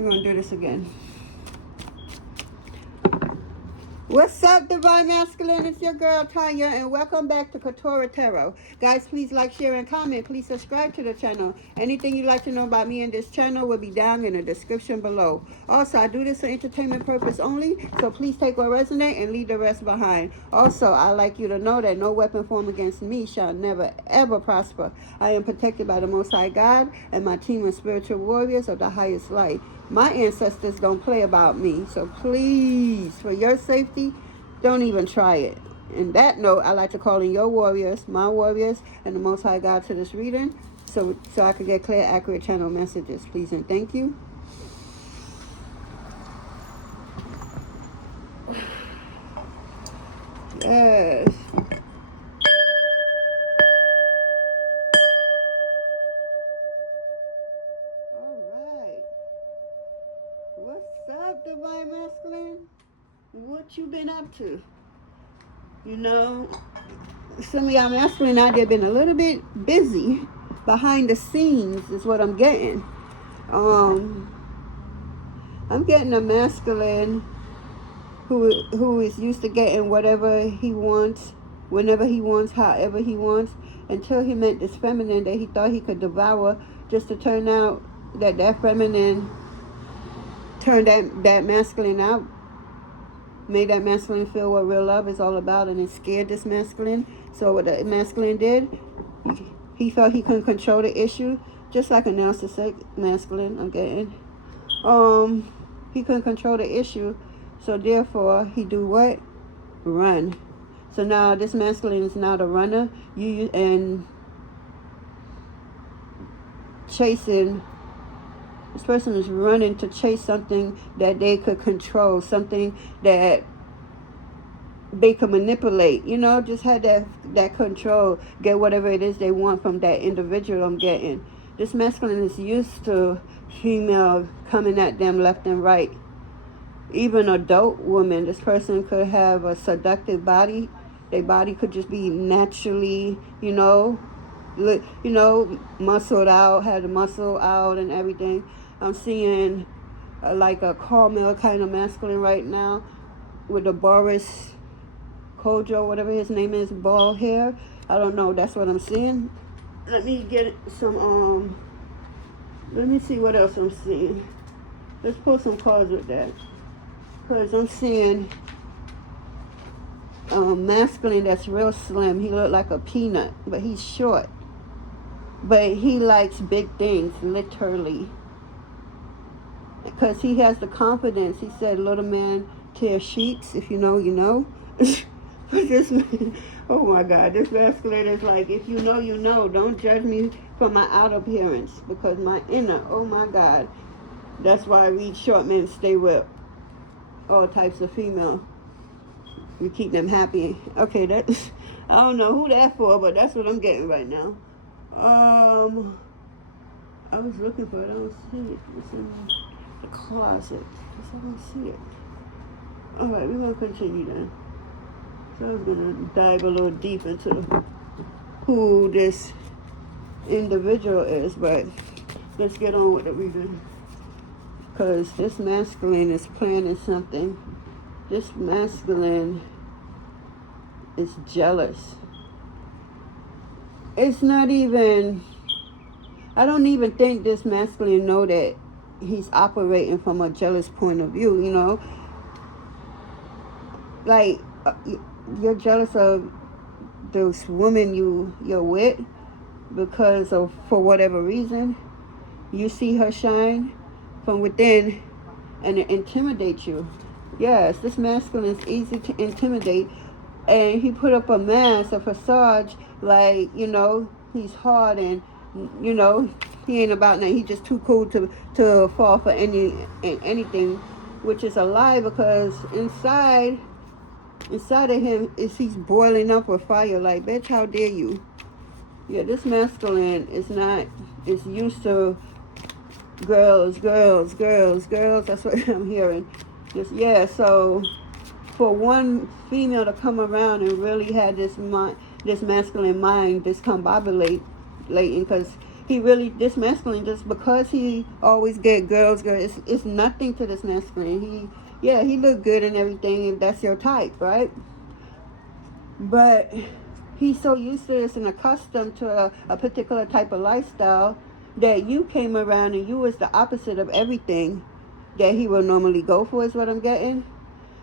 We're going to do this again. What's up, Divine Masculine? It's your girl, Tanya, and welcome back to Quetrah Tarot. Guys, please like, share, and comment. Please subscribe to the channel. Anything you'd like to know about me and this channel will be down in the description below. Also, I do this for entertainment purpose only, so please take what resonates and leave the rest behind. Also, I'd like you to know that no weapon formed against me shall never, ever prosper. I am protected by the Most High God and my team of spiritual warriors of the highest light. My ancestors don't play about me, so please, for your safety, don't even try it. In that note, I like to call in your warriors, my warriors, and the Most High God to this reading, so I can get clear, accurate channel messages. Please and thank you. Yes. What's up, Divine Masculine? What you been up to? You know, some of y'all masculine out there been a little bit busy behind the scenes is what I'm getting. I'm getting a masculine who is used to getting whatever he wants, whenever he wants, however he wants, until he met this feminine that he thought he could devour, just to turn out that feminine turned that masculine out, made that masculine feel what real love is all about, and it scared this masculine. So what the masculine did, he felt he couldn't control the issue, just like a narcissistic masculine, I'm getting. He couldn't control the issue, so therefore he do what? Run. So now this masculine is now the runner, and chasing. This person is running to chase something that they could control, something that they could manipulate, you know, just had that control, get whatever it is they want from that individual. I'm getting. This masculine is used to female coming at them left and right. Even adult women, this person could have a seductive body. Their body could just be naturally, muscled out, had the muscle out and everything. I'm seeing like a Carmel kind of masculine right now with the Boris Kojo, whatever his name is, bald hair. I don't know. That's what I'm seeing. Let me get some, let me see what else I'm seeing. Let's pull some cards with that. Because I'm seeing masculine that's real slim. He looked like a peanut, but he's short. But he likes big things, literally. Because he has the confidence. He said, little man tear sheets. If you know, you know. This man, oh my God, this masculine is like, if you know, you know. Don't judge me for my outer appearance. Because my inner, oh my God. That's why I read short men stay with all types of female. We keep them happy. Okay, I don't know who that for, but that's what I'm getting right now. I was looking for it. I don't see it. It's in the closet. I don't see it. All right, we're going to continue then. So I'm going to dive a little deep into who this individual is, but let's get on with the reading. Because this masculine is planning something. This masculine is jealous. It's not even, I don't even think this masculine know that he's operating from a jealous point of view, you know. Like, you're jealous of this woman you're with because of, for whatever reason, you see her shine from within and it intimidates you. Yes, this masculine is easy to intimidate, and he put up a mask, a facade, like, you know, he's hard and, you know, he ain't about nothing. He's just too cool to fall for anything, which is a lie, because inside of him he's boiling up with fire. Like, bitch, how dare you? Yeah, this masculine is used to girls. That's what I'm hearing. Just, yeah, so for one female to come around and really have this masculine mind discombobulating, because this masculine, just because he always get girls, it's nothing to this masculine. He look good and everything if that's your type, right? But he's so used to this and accustomed to a particular type of lifestyle that you came around and you was the opposite of everything that he will normally go for, is what I'm getting.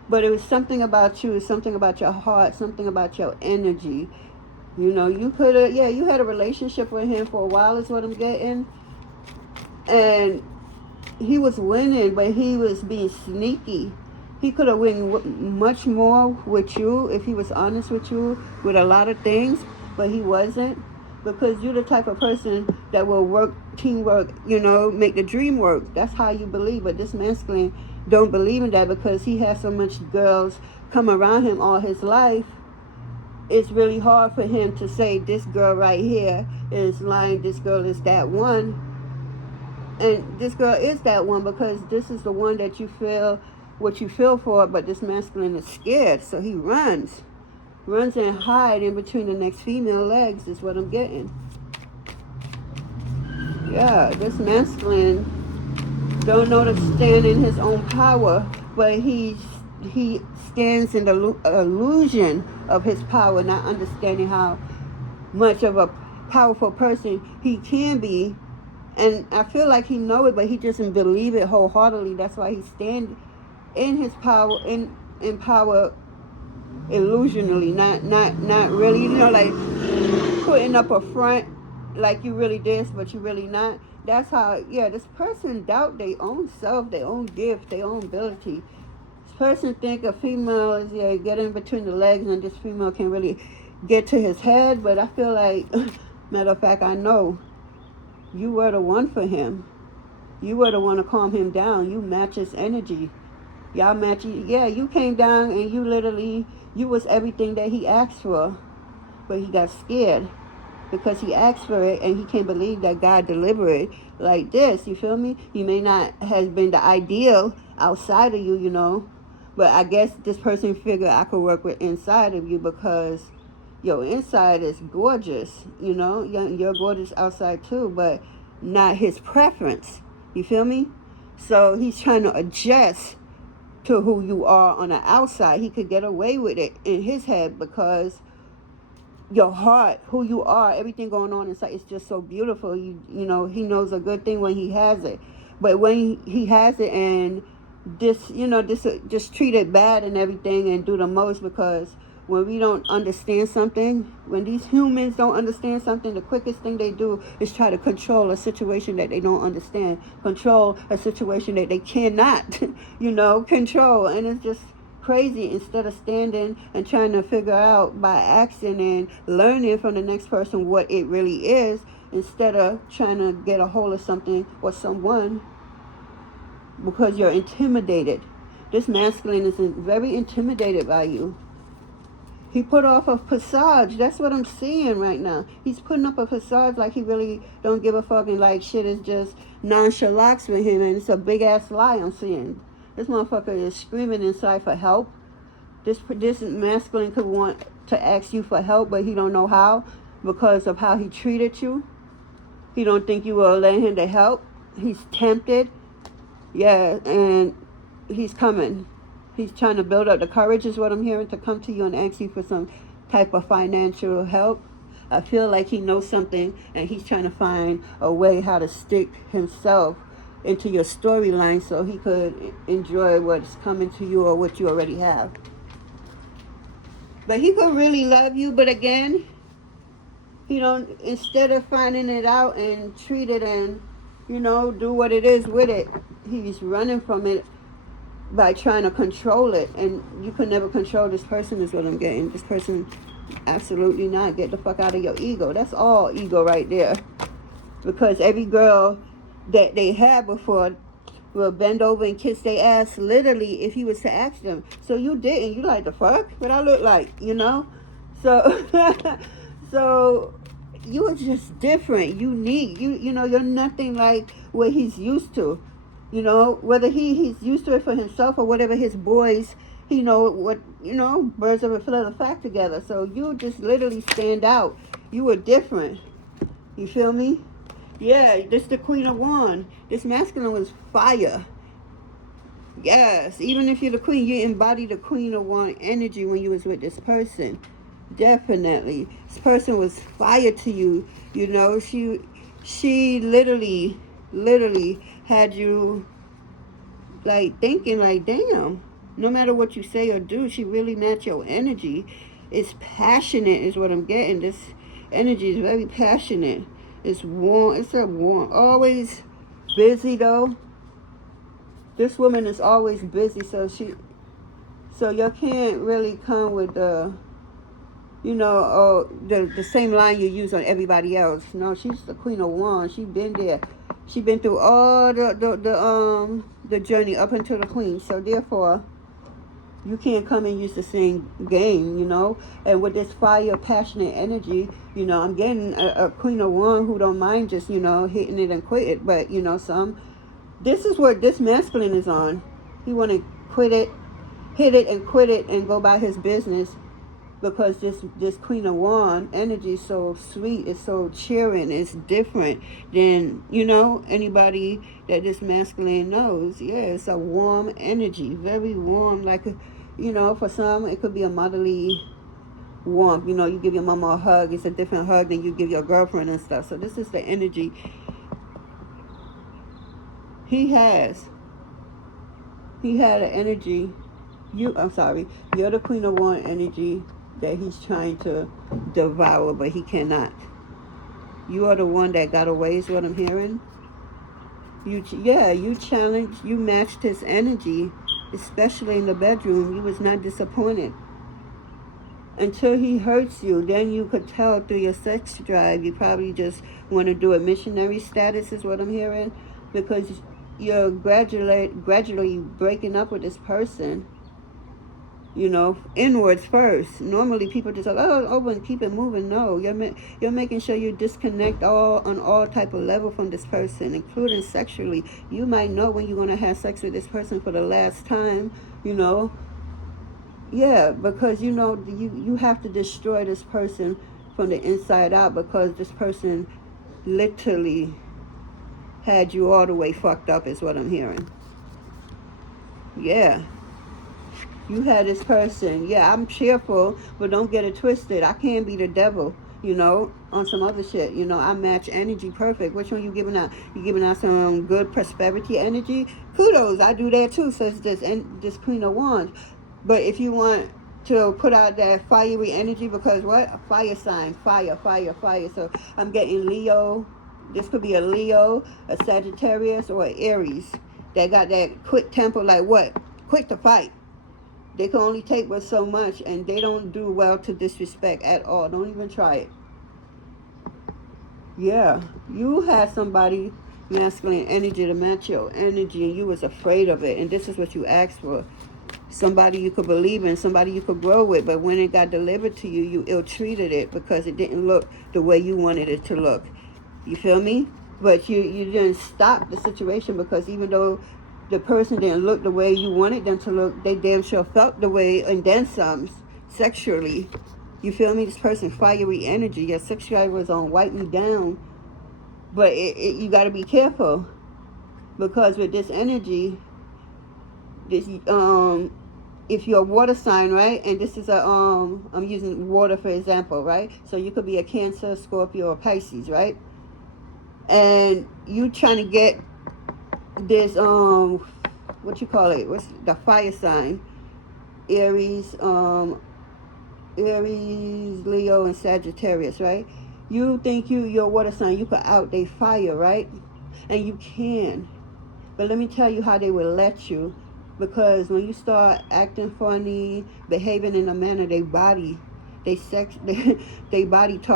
But it was something about you, something about your heart, something about your energy. You know, you could have, you had a relationship with him for a while, is what I'm getting. And he was winning, but he was being sneaky. He could have won much more with you if he was honest with you with a lot of things, but he wasn't. Because you're the type of person that will work, teamwork, you know, make the dream work. That's how you believe. But this masculine don't believe in that because he has so much girls come around him all his life. It's really hard for him to say this girl right here is lying, this girl is that one. And this girl is that one because this is the one that you feel what you feel for, but this masculine is scared, so he runs and hide in between the next female legs, is what I'm getting. Yeah, this masculine don't know to stand in his own power, but he stands in the illusion of his power, not understanding how much of a powerful person he can be. And I feel like he know it, but he doesn't believe it wholeheartedly. That's why he stands in his power, in power illusionally, not really, you know, like putting up a front like you really this, but you really not. That's how, this person doubt their own self, their own gift, their own ability. This person think a female is getting between the legs and this female can really get to his head, but I feel like, matter of fact, I know you were the one for him. You were the one to calm him down. You match his energy. Y'all match. You came down and you was everything that he asked for. But he got scared because he asked for it and he can't believe that God delivered it like this. You feel me? He may not have been the ideal outside of you, you know. But I guess this person figured I could work with inside of you because your inside is gorgeous, you know. You're gorgeous outside too, but not his preference. You feel me? So he's trying to adjust to who you are on the outside. He could get away with it in his head because your heart, who you are, everything going on inside, it's just so beautiful. You know, he knows a good thing when he has it. But when he has it and just treat it bad and everything and do the most, because when we don't understand something, when these humans don't understand something, the quickest thing they do is try to control a situation that they don't understand. Control a situation that they cannot, control. And it's just crazy. Instead of standing and trying to figure out by asking and learning from the next person what it really is, instead of trying to get a hold of something or someone because you're intimidated. This masculine is very intimidated by you. He put off a facade. That's what I'm seeing right now. He's putting up a facade like he really don't give a fuck and like shit is just nonchalant with him, and it's a big ass lie I'm seeing. This motherfucker is screaming inside for help. This masculine could want to ask you for help, but he don't know how because of how he treated you. He don't think you will lend him to help. He's tempted. Yeah, and he's coming. He's trying to build up the courage, is what I'm hearing, to come to you and ask you for some type of financial help. I feel like he knows something and he's trying to find a way how to stick himself into your storyline so he could enjoy what's coming to you or what you already have. But he could really love you, but again, instead of finding it out and treat it and, do what it is with it, he's running from it by trying to control it. And you can never control this person, is what I'm getting. This person, absolutely not. Get the fuck out of your ego. That's all ego right there. Because every girl that they had before will bend over and kiss their ass, literally, if he was to ask them. So you didn't. You like, the fuck? What I look like, So, so you are just different, unique. You're nothing like what he's used to. Whether he's used to it for himself or whatever his boys, birds of a feather flock together. So you just literally stand out. You were different. You feel me? Yeah, this the Queen of Wands. This masculine was fire. Yes, even if you're the queen, you embody the Queen of Wands energy when you was with this person. Definitely. This person was fire to you. You know, she literally had you like thinking like, damn, no matter what you say or do, she really match your energy. It's passionate is what I'm getting. This energy is very passionate. It's warm. It's a warm. Always busy though. This woman is always busy, so you can't really come with the, you know, the same line you use on everybody else. No, she's the Queen of Wands. She been there. She been through all the journey up until the Queen. So therefore, you can't come and use the same game, you know. And with this fire, passionate energy, you know, I'm getting a Queen of Wands who don't mind just, you know, hitting it and quit it. But, you know, this is what this masculine is on. He want to quit it, hit it and quit it and go about his business because this Queen of Wands energy is so sweet, it's so cheering, it's different than, you know, anybody that this masculine knows. Yeah, it's a warm energy, very warm, like, you know, for some it could be a motherly warmth. You know, you give your mama a hug, it's a different hug than you give your girlfriend and stuff. So this is the energy he has. He had an energy. I'm sorry. You're the Queen of Wands energy that he's trying to devour, but he cannot. You are the one that got away, is what I'm hearing. You challenged, you matched his energy, especially in the bedroom. You was not disappointed. Until he hurts you, then you could tell through your sex drive. You probably just want to do a missionary status, is what I'm hearing, because you're gradually breaking up with this person, you know, inwards first. Normally people just like, oh, and keep it moving. No, you're making sure you disconnect on all type of level from this person, including sexually. You might know when you're going to have sex with this person for the last time, you know. Yeah, because, you know, you have to destroy this person from the inside out, because this person literally had you all the way fucked up, is what I'm hearing. Yeah. You had this person. Yeah, I'm cheerful, but don't get it twisted. I can't be the devil, you know, on some other shit. You know, I match energy perfect. Which one you giving out? You giving out some good prosperity energy? Kudos, I do that too, says this Queen of Wands. But if you want to put out that fiery energy, because what? A fire sign. Fire. So I'm getting Leo. This could be a Leo, a Sagittarius, or an Aries. They got that quick temper, like what? Quick to fight. They can only take but so much, and they don't do well to disrespect at all. Don't even try it. Yeah, you had somebody, masculine energy, to match your energy, and you was afraid of it, and this is what you asked for. Somebody you could believe in, somebody you could grow with, but when it got delivered to you, you ill-treated it because it didn't look the way you wanted it to look. You feel me? But you didn't stop the situation, because even though the person didn't look the way you wanted them to look, they damn sure felt the way, and then some, sexually. You feel me? This person, fiery energy. Your sexuality was on wipe me down. But you got to be careful, because with this energy, this if you're a water sign, right, and this is a I'm using water for example, right? So you could be a Cancer, Scorpio, or Pisces, right? And you trying to get this what you call it? What's the fire sign? Aries, Leo, and Sagittarius, right? You think you're a water sign, you could out they fire, right? And you can. But let me tell you how they will let you. Because when you start acting funny, behaving in a manner, they body talk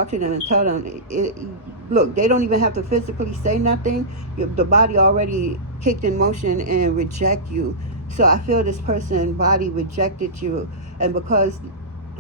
to them and tell them, look, they don't even have to physically say nothing. The body already kicked in motion and reject you. So I feel this person's body rejected you. And because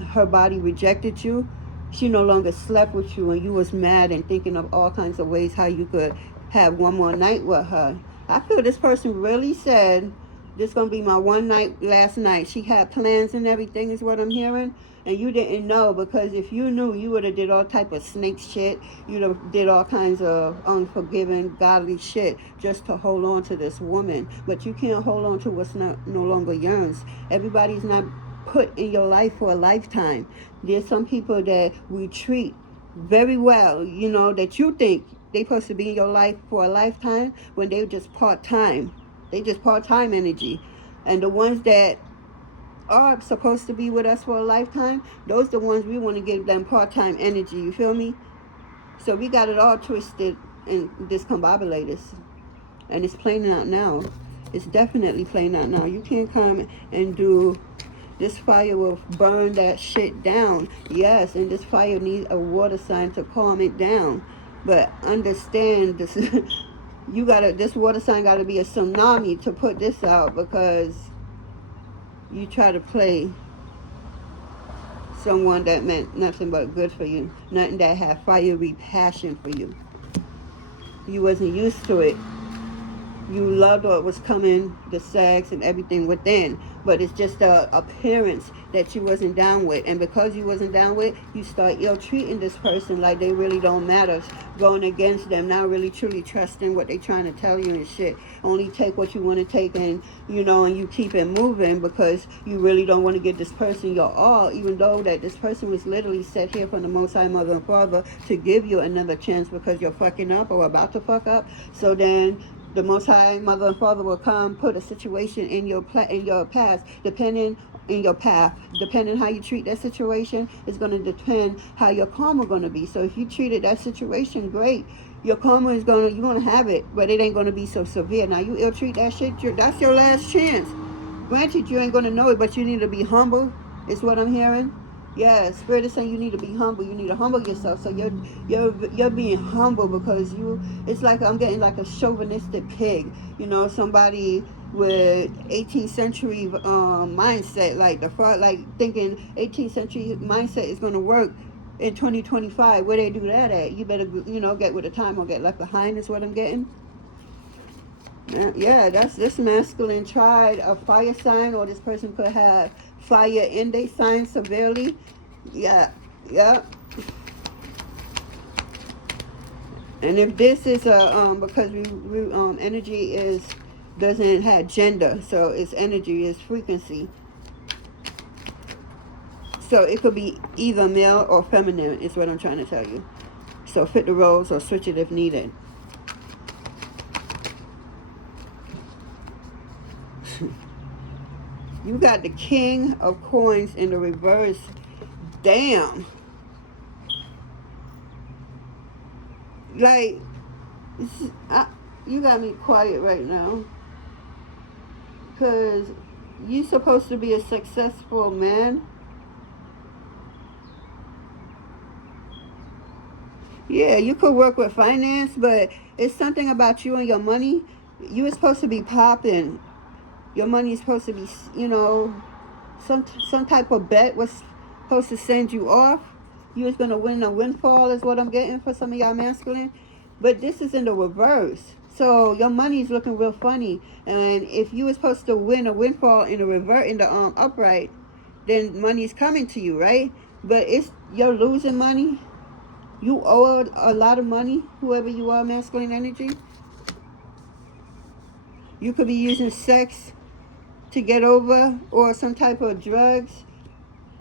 her body rejected you, she no longer slept with you, and you was mad and thinking of all kinds of ways how you could have one more night with her. I feel this person really said, This gonna be my one night last night. She had plans and everything is what I'm hearing. And you didn't know, because if you knew, you would have did all type of snake shit. You'd have did all kinds of unforgiving, godly shit just to hold on to this woman. But you can't hold on to what's no longer yours. Everybody's not put in your life for a lifetime. There's some people that we treat very well, you know, that you think they supposed to be in your life for a lifetime, when they're just part-time. They just part-time energy. And the ones that are supposed to be with us for a lifetime, those the ones we want to give them part-time energy, you feel me? So we got it all twisted and discombobulated. And it's playing out now. It's definitely playing out now. You can't come and do this. Fire will burn that shit down. Yes, and this fire needs a water sign to calm it down. But understand this. This water sign gotta be a tsunami to put this out, because you try to play someone that meant nothing but good for you. Nothing that had fiery passion for you. You wasn't used to it. You loved what was coming, the sex and everything within. But it's just the appearance that you wasn't down with. And because you wasn't down with, you start ill-treating this person like they really don't matter. Going against them, not really truly trusting what they trying to tell you and shit. Only take what you want to take, and, you know, and you keep it moving because you really don't want to give this person your all, even though that this person was literally set here from the Most High Mother and Father to give you another chance, because you're fucking up or about to fuck up. So then the Most High Mother and Father will come, put a situation in your past, depending in your path, depending how you treat that situation, is going to depend how your karma going to be. So if you treated that situation great, your karma is you're going to have it, but it ain't going to be so severe. Now you ill treat that shit, that's your last chance. Granted, you ain't going to know it, but you need to be humble, is what I'm hearing. Yeah, Spirit is saying you need to be humble. You need to humble yourself. So you're being humble, because it's like I'm getting like a chauvinistic pig. You know, somebody with 18th century mindset, like thinking 18th century mindset is going to work in 2025. Where they do that at? You better, you know, get with the time or get left behind, is what I'm getting. Yeah, that's this masculine tried a fire sign, or this person could have fire in their sign severely. Yeah. And if this is a because we energy doesn't have gender, so it's energy, it's frequency. So it could be either male or feminine, is what I'm trying to tell you. So fit the roles or switch it if needed. You got the King of Coins in the reverse. Damn. Like, you got me quiet right now. Because you're supposed to be a successful man. Yeah, you could work with finance, but it's something about you and your money. You were supposed to be popping. Your money is supposed to be, you know, some type of bet was supposed to send you off. You was going to win a windfall, is what I'm getting for some of y'all masculine. But this is in the reverse. So your money is looking real funny. And if you were supposed to win a windfall in the upright, then money is coming to you, right? But you're losing money. You owe a lot of money, whoever you are, masculine energy. You could be using sex to get over, or some type of drugs,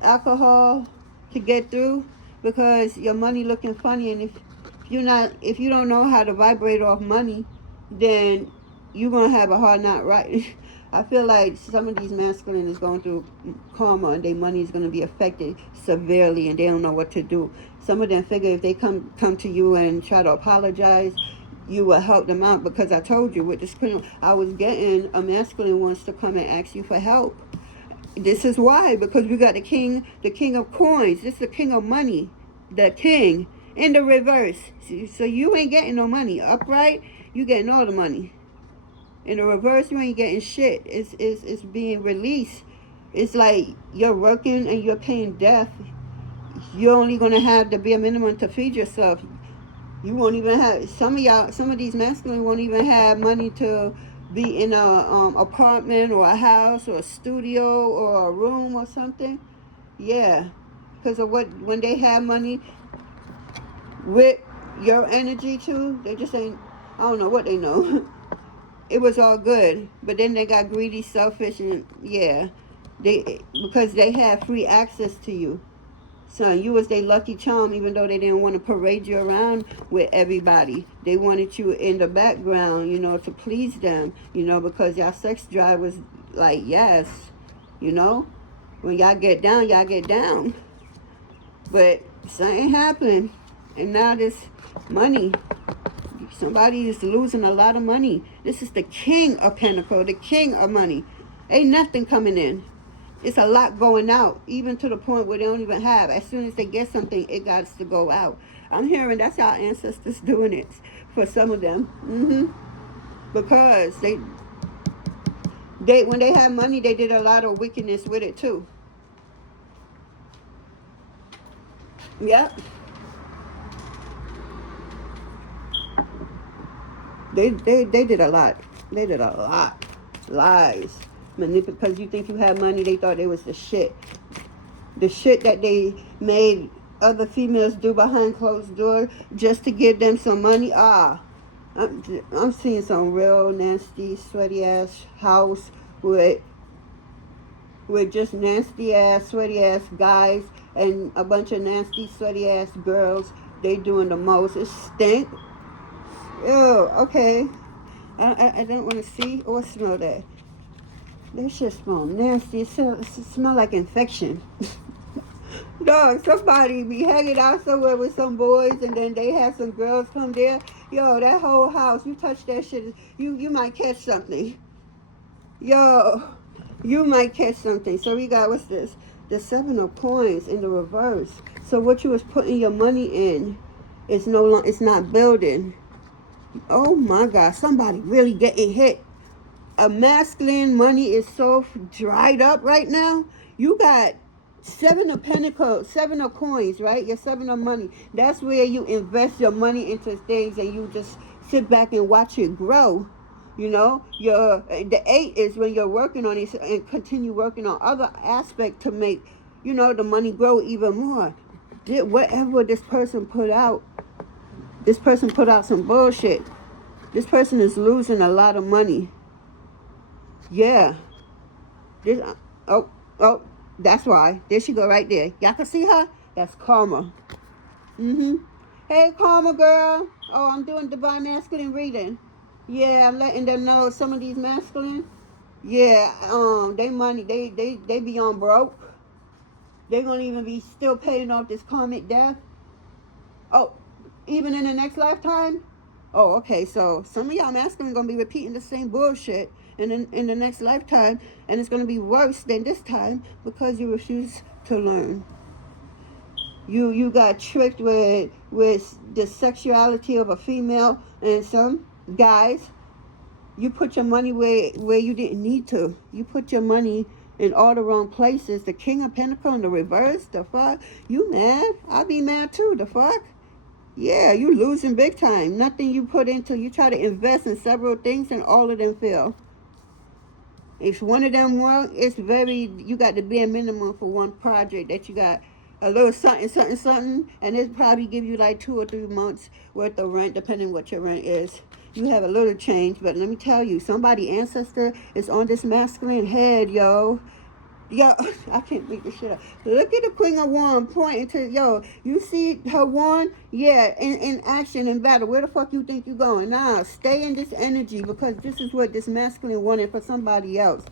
alcohol to get through, because your money looking funny. And if you don't know how to vibrate off money, then you're gonna have a hard knot, right? I feel like some of these masculine is going through karma, and their money is going to be affected severely, and they don't know what to do. Some of them figure if they come to you and try to apologize, you will help them out, because I told you with this queen, I was getting a masculine wants to come and ask you for help. This is why, because we got the king of coins. This is the king of money, the king in the reverse. So you ain't getting no money. Upright, you getting all the money. In the reverse, you ain't getting shit. It's being released. It's like you're working and you're paying death. You're only gonna have the bare minimum to feed yourself. You won't even have, some of these masculine won't even have money to be in a apartment or a house or a studio or a room or something. Yeah, because of what, when they have money with your energy too, they just ain't, I don't know what they know. It was all good, but then they got greedy, selfish, and yeah, because they had free access to you. So you was their lucky charm, even though they didn't want to parade you around with everybody. They wanted you in the background, you know, to please them, you know, because y'all sex drive was like, yes, you know, when y'all get down, y'all get down. But something happened, and now this money, somebody is losing a lot of money. This is the king of pentacles, the king of money. Ain't nothing coming in. It's a lot going out, even to the point where they don't even have. As soon as they get something, it got to go out. I'm hearing that's our ancestors doing it for some of them. Because they when they had money, they did a lot of wickedness with it too. Yep. They did a lot. They did a lot. Lies. Because you think you have money, they thought they was the shit. The shit that they made other females do behind closed doors just to give them some money. I'm seeing some real nasty, sweaty ass house with just nasty ass, sweaty ass guys and a bunch of nasty, sweaty ass girls. They doing the most. It stink. Ew, okay. I don't want to see or smell that. That shit smell nasty. It smell like infection. Dog, somebody be hanging out somewhere with some boys and then they have some girls come there. Yo, that whole house, you touch that shit, you might catch something. Yo, you might catch something. So we got, what's this? The 7 of coins in the reverse. So what you was putting your money in is no longer, it's not building. Oh my God, somebody really getting hit. A masculine money is so dried up right now. You got 7 of pentacles, 7 of coins, right? Your 7 of money. That's where you invest your money into things and you just sit back and watch it grow. You know, the 8 is when you're working on it and continue working on other aspects to make, you know, the money grow even more. Whatever this person put out some bullshit. This person is losing a lot of money. Yeah. Oh, that's why. There she go right there. Y'all can see her? That's karma. Hey, karma girl. Oh, I'm doing divine masculine reading. Yeah, I'm letting them know some of these masculine. Yeah, they be on broke. They're gonna even be still paying off this karmic debt. Oh, even in the next lifetime? Oh, okay, so some of y'all masculine gonna be repeating the same bullshit in the next lifetime, and it's gonna be worse than this time because you refuse to learn. You got tricked with the sexuality of a female, and some guys, you put your money where you didn't need to. You put your money in all the wrong places. The King of Pentacles in the reverse, the fuck? You mad? I'll be mad too, the fuck? Yeah, you losing big time. Nothing you put into, you try to invest in several things and all of them fail. If one of them work, you got the bare minimum for one project that you got a little something, and it probably give you like 2 or 3 months worth of rent, depending what your rent is. You have a little change, but let me tell you, somebody ancestor is on this masculine head, yo. Yo, I can't make this shit up. Look at the Queen of Wands pointing to, yo, you see her wand? Yeah, in action, in battle. Where the fuck you think you going? Nah, stay in this energy, because this is what this masculine wanted for somebody else.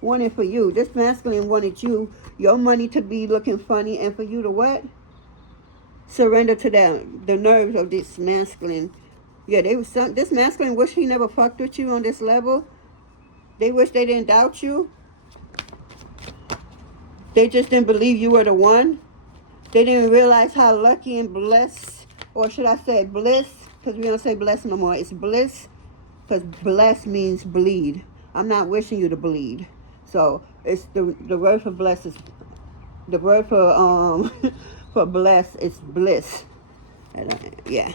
Wanted for you. This masculine wanted you, your money to be looking funny, and for you to what? Surrender to the nerves of this masculine. Yeah, this masculine wish he never fucked with you on this level. They wish they didn't doubt you. They just didn't believe you were the one. They didn't realize how lucky and blessed, or should I say bliss, because we don't say bless no more. It's bliss, because bless means bleed. I'm not wishing you to bleed. So it's the word for bless is, the word for for bless is bliss. And, yeah,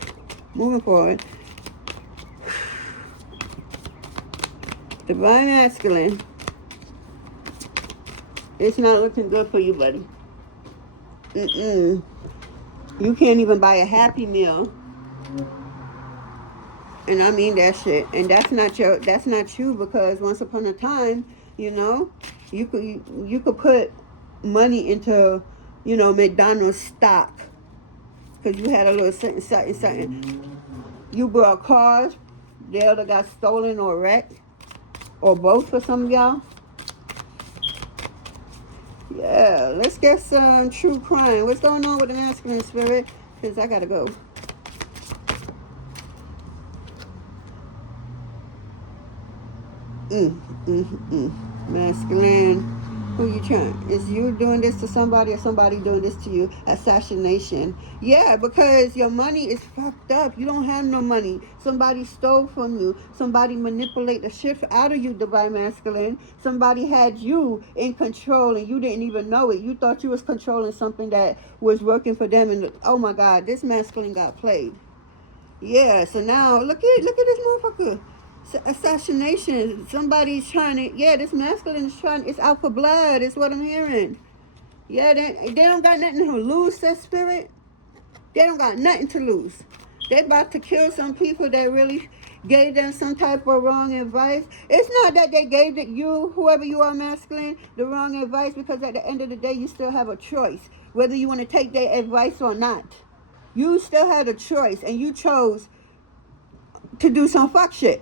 moving forward. Divine Masculine. It's not looking good for you, buddy. You can't even buy a Happy Meal. And I mean that shit. And that's not you, because once upon a time, you know, you could put money into, you know, McDonald's stock. Because you had a little something. You bought cars, they either got stolen or wrecked. Or both for some of y'all. Yeah, let's get some true crime. What's going on with the masculine spirit? Because I gotta go. Masculine. Who you trying? Is you doing this to somebody or somebody doing this to you? Assassination. Yeah, because your money is fucked up. You don't have no money. Somebody stole from you. Somebody manipulate the shit out of you, Divine Masculine. Somebody had you in control and you didn't even know it. You thought you was controlling something that was working for them, and oh my God, this masculine got played. Yeah, so now look at this motherfucker. Assassination. Somebody's trying to, yeah, this masculine is trying, it's out for blood, is what I'm hearing. Yeah, they don't got nothing to lose, that spirit. They don't got nothing to lose. They about to kill some people that really gave them some type of wrong advice. It's not that they gave you, whoever you are, masculine, the wrong advice, because at the end of the day, you still have a choice, whether you want to take their advice or not. You still had a choice, and you chose to do some fuck shit.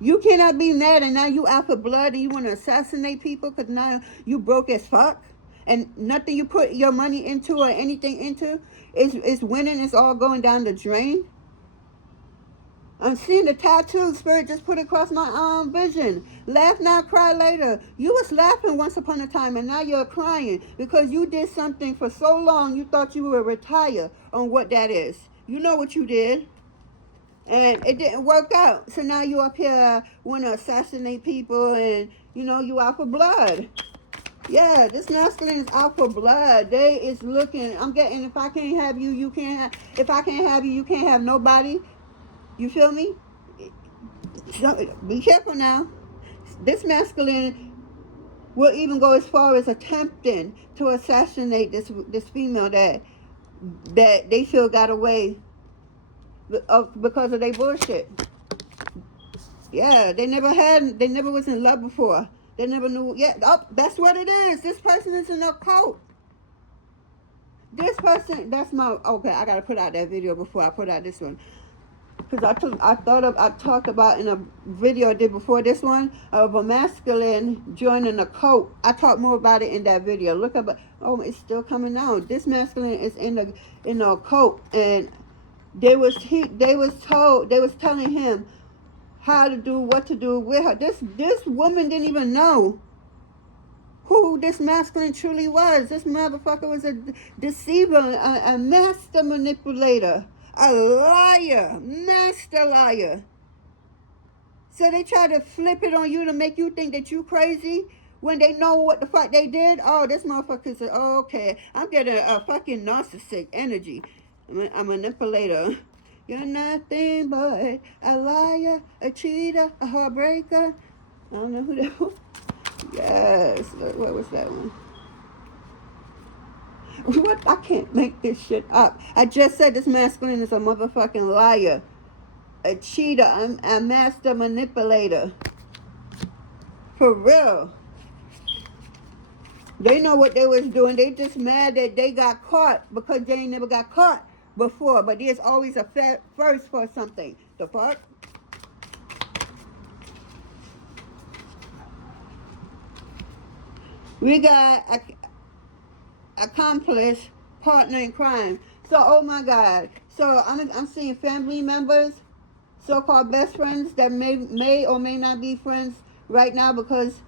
You cannot be mad and now you out for blood and you want to assassinate people because now you broke as fuck. And nothing you put your money into or anything into is winning. It's all going down the drain. I'm seeing the tattoo. Spirit just put across my vision. Laugh now, cry later. You was laughing once upon a time and now you're crying because you did something for so long you thought you would retire on what that is. You know what you did. And it didn't work out. So now you up here want to assassinate people and, you know, you out for blood. Yeah, this masculine is out for blood. They is looking, I'm getting, if I can't have you, you can't have, if I can't have you, you can't have nobody. You feel me? So, be careful now. This masculine will even go as far as attempting to assassinate this female that they feel got away because of their bullshit. Yeah, they never was in love before. They never knew. Yeah, oh, that's what it is. This person is in a cult. This person, that's my, okay, I got to put out that video before I put out this one. Because I talked about in a video I did before this one of a masculine joining a cult. I talked more about it in that video. Look up, oh, it's still coming out. This masculine is in a cult, and they was telling him how to do, what to do with her. This woman didn't even know who this masculine truly was. This motherfucker was a deceiver, a master manipulator, a liar, master liar. So they try to flip it on you to make you think that you crazy when they know what the fuck they did. Oh, this motherfucker said, oh, okay, I'm getting a fucking narcissistic energy. I'm a manipulator. You're nothing but a liar, a cheater, a heartbreaker. I don't know who that was. Yes. What was that one? What? I can't make this shit up. I just said this masculine is a motherfucking liar, a cheater, a master manipulator. For real. They know what they was doing. They just mad that they got caught because they ain't never got caught before. But there's always a first for something. The fuck? We got accomplice, partner in crime. So, oh my God. So I'm seeing family members, so-called best friends that may or may not be friends right now because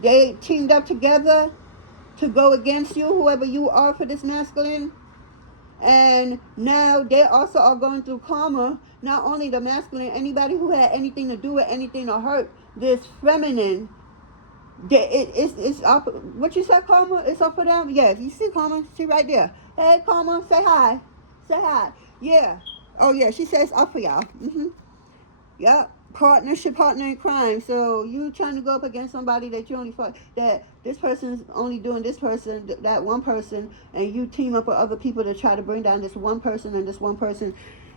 they teamed up together to go against you, whoever you are for this masculine. And now they also are going through karma. Not only the masculine, anybody who had anything to do with anything to hurt this feminine. It's up. What you said, karma? It's up for them. Yes, you see karma. She right there. Hey, karma, say hi. Say hi. Yeah. Oh yeah. She says up for y'all. Yep. partner in crime. So you trying to go up against somebody that you only fought, that this person's only doing this person, that one person, and you team up with other people to try to bring down this one person, and this one person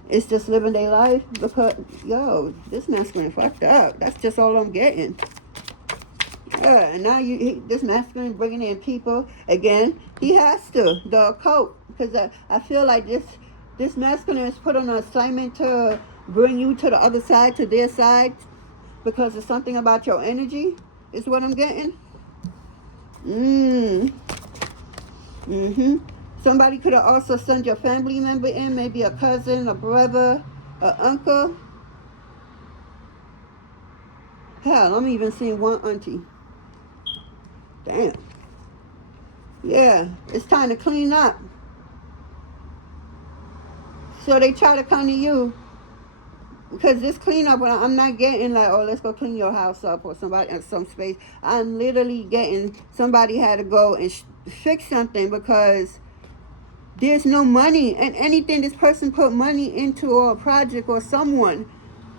is just living their life. Because, yo, this masculine fucked up. That's just all I'm getting. Yeah, and now this masculine bringing in people again. He has to, the occult, because I feel like this masculine is put on an assignment to bring you to the other side, to their side, because of something about your energy. Is what I'm getting. Somebody could have also sent your family member in, maybe a cousin, a brother, an uncle. Hell, I'm even seeing one auntie. Damn. Yeah, it's time to clean up. So they try to come to you. Because this cleanup, I'm not getting like, oh, let's go clean your house up or somebody in some space. I'm literally getting somebody had to go and fix something because there's no money. And anything this person put money into, or a project or someone,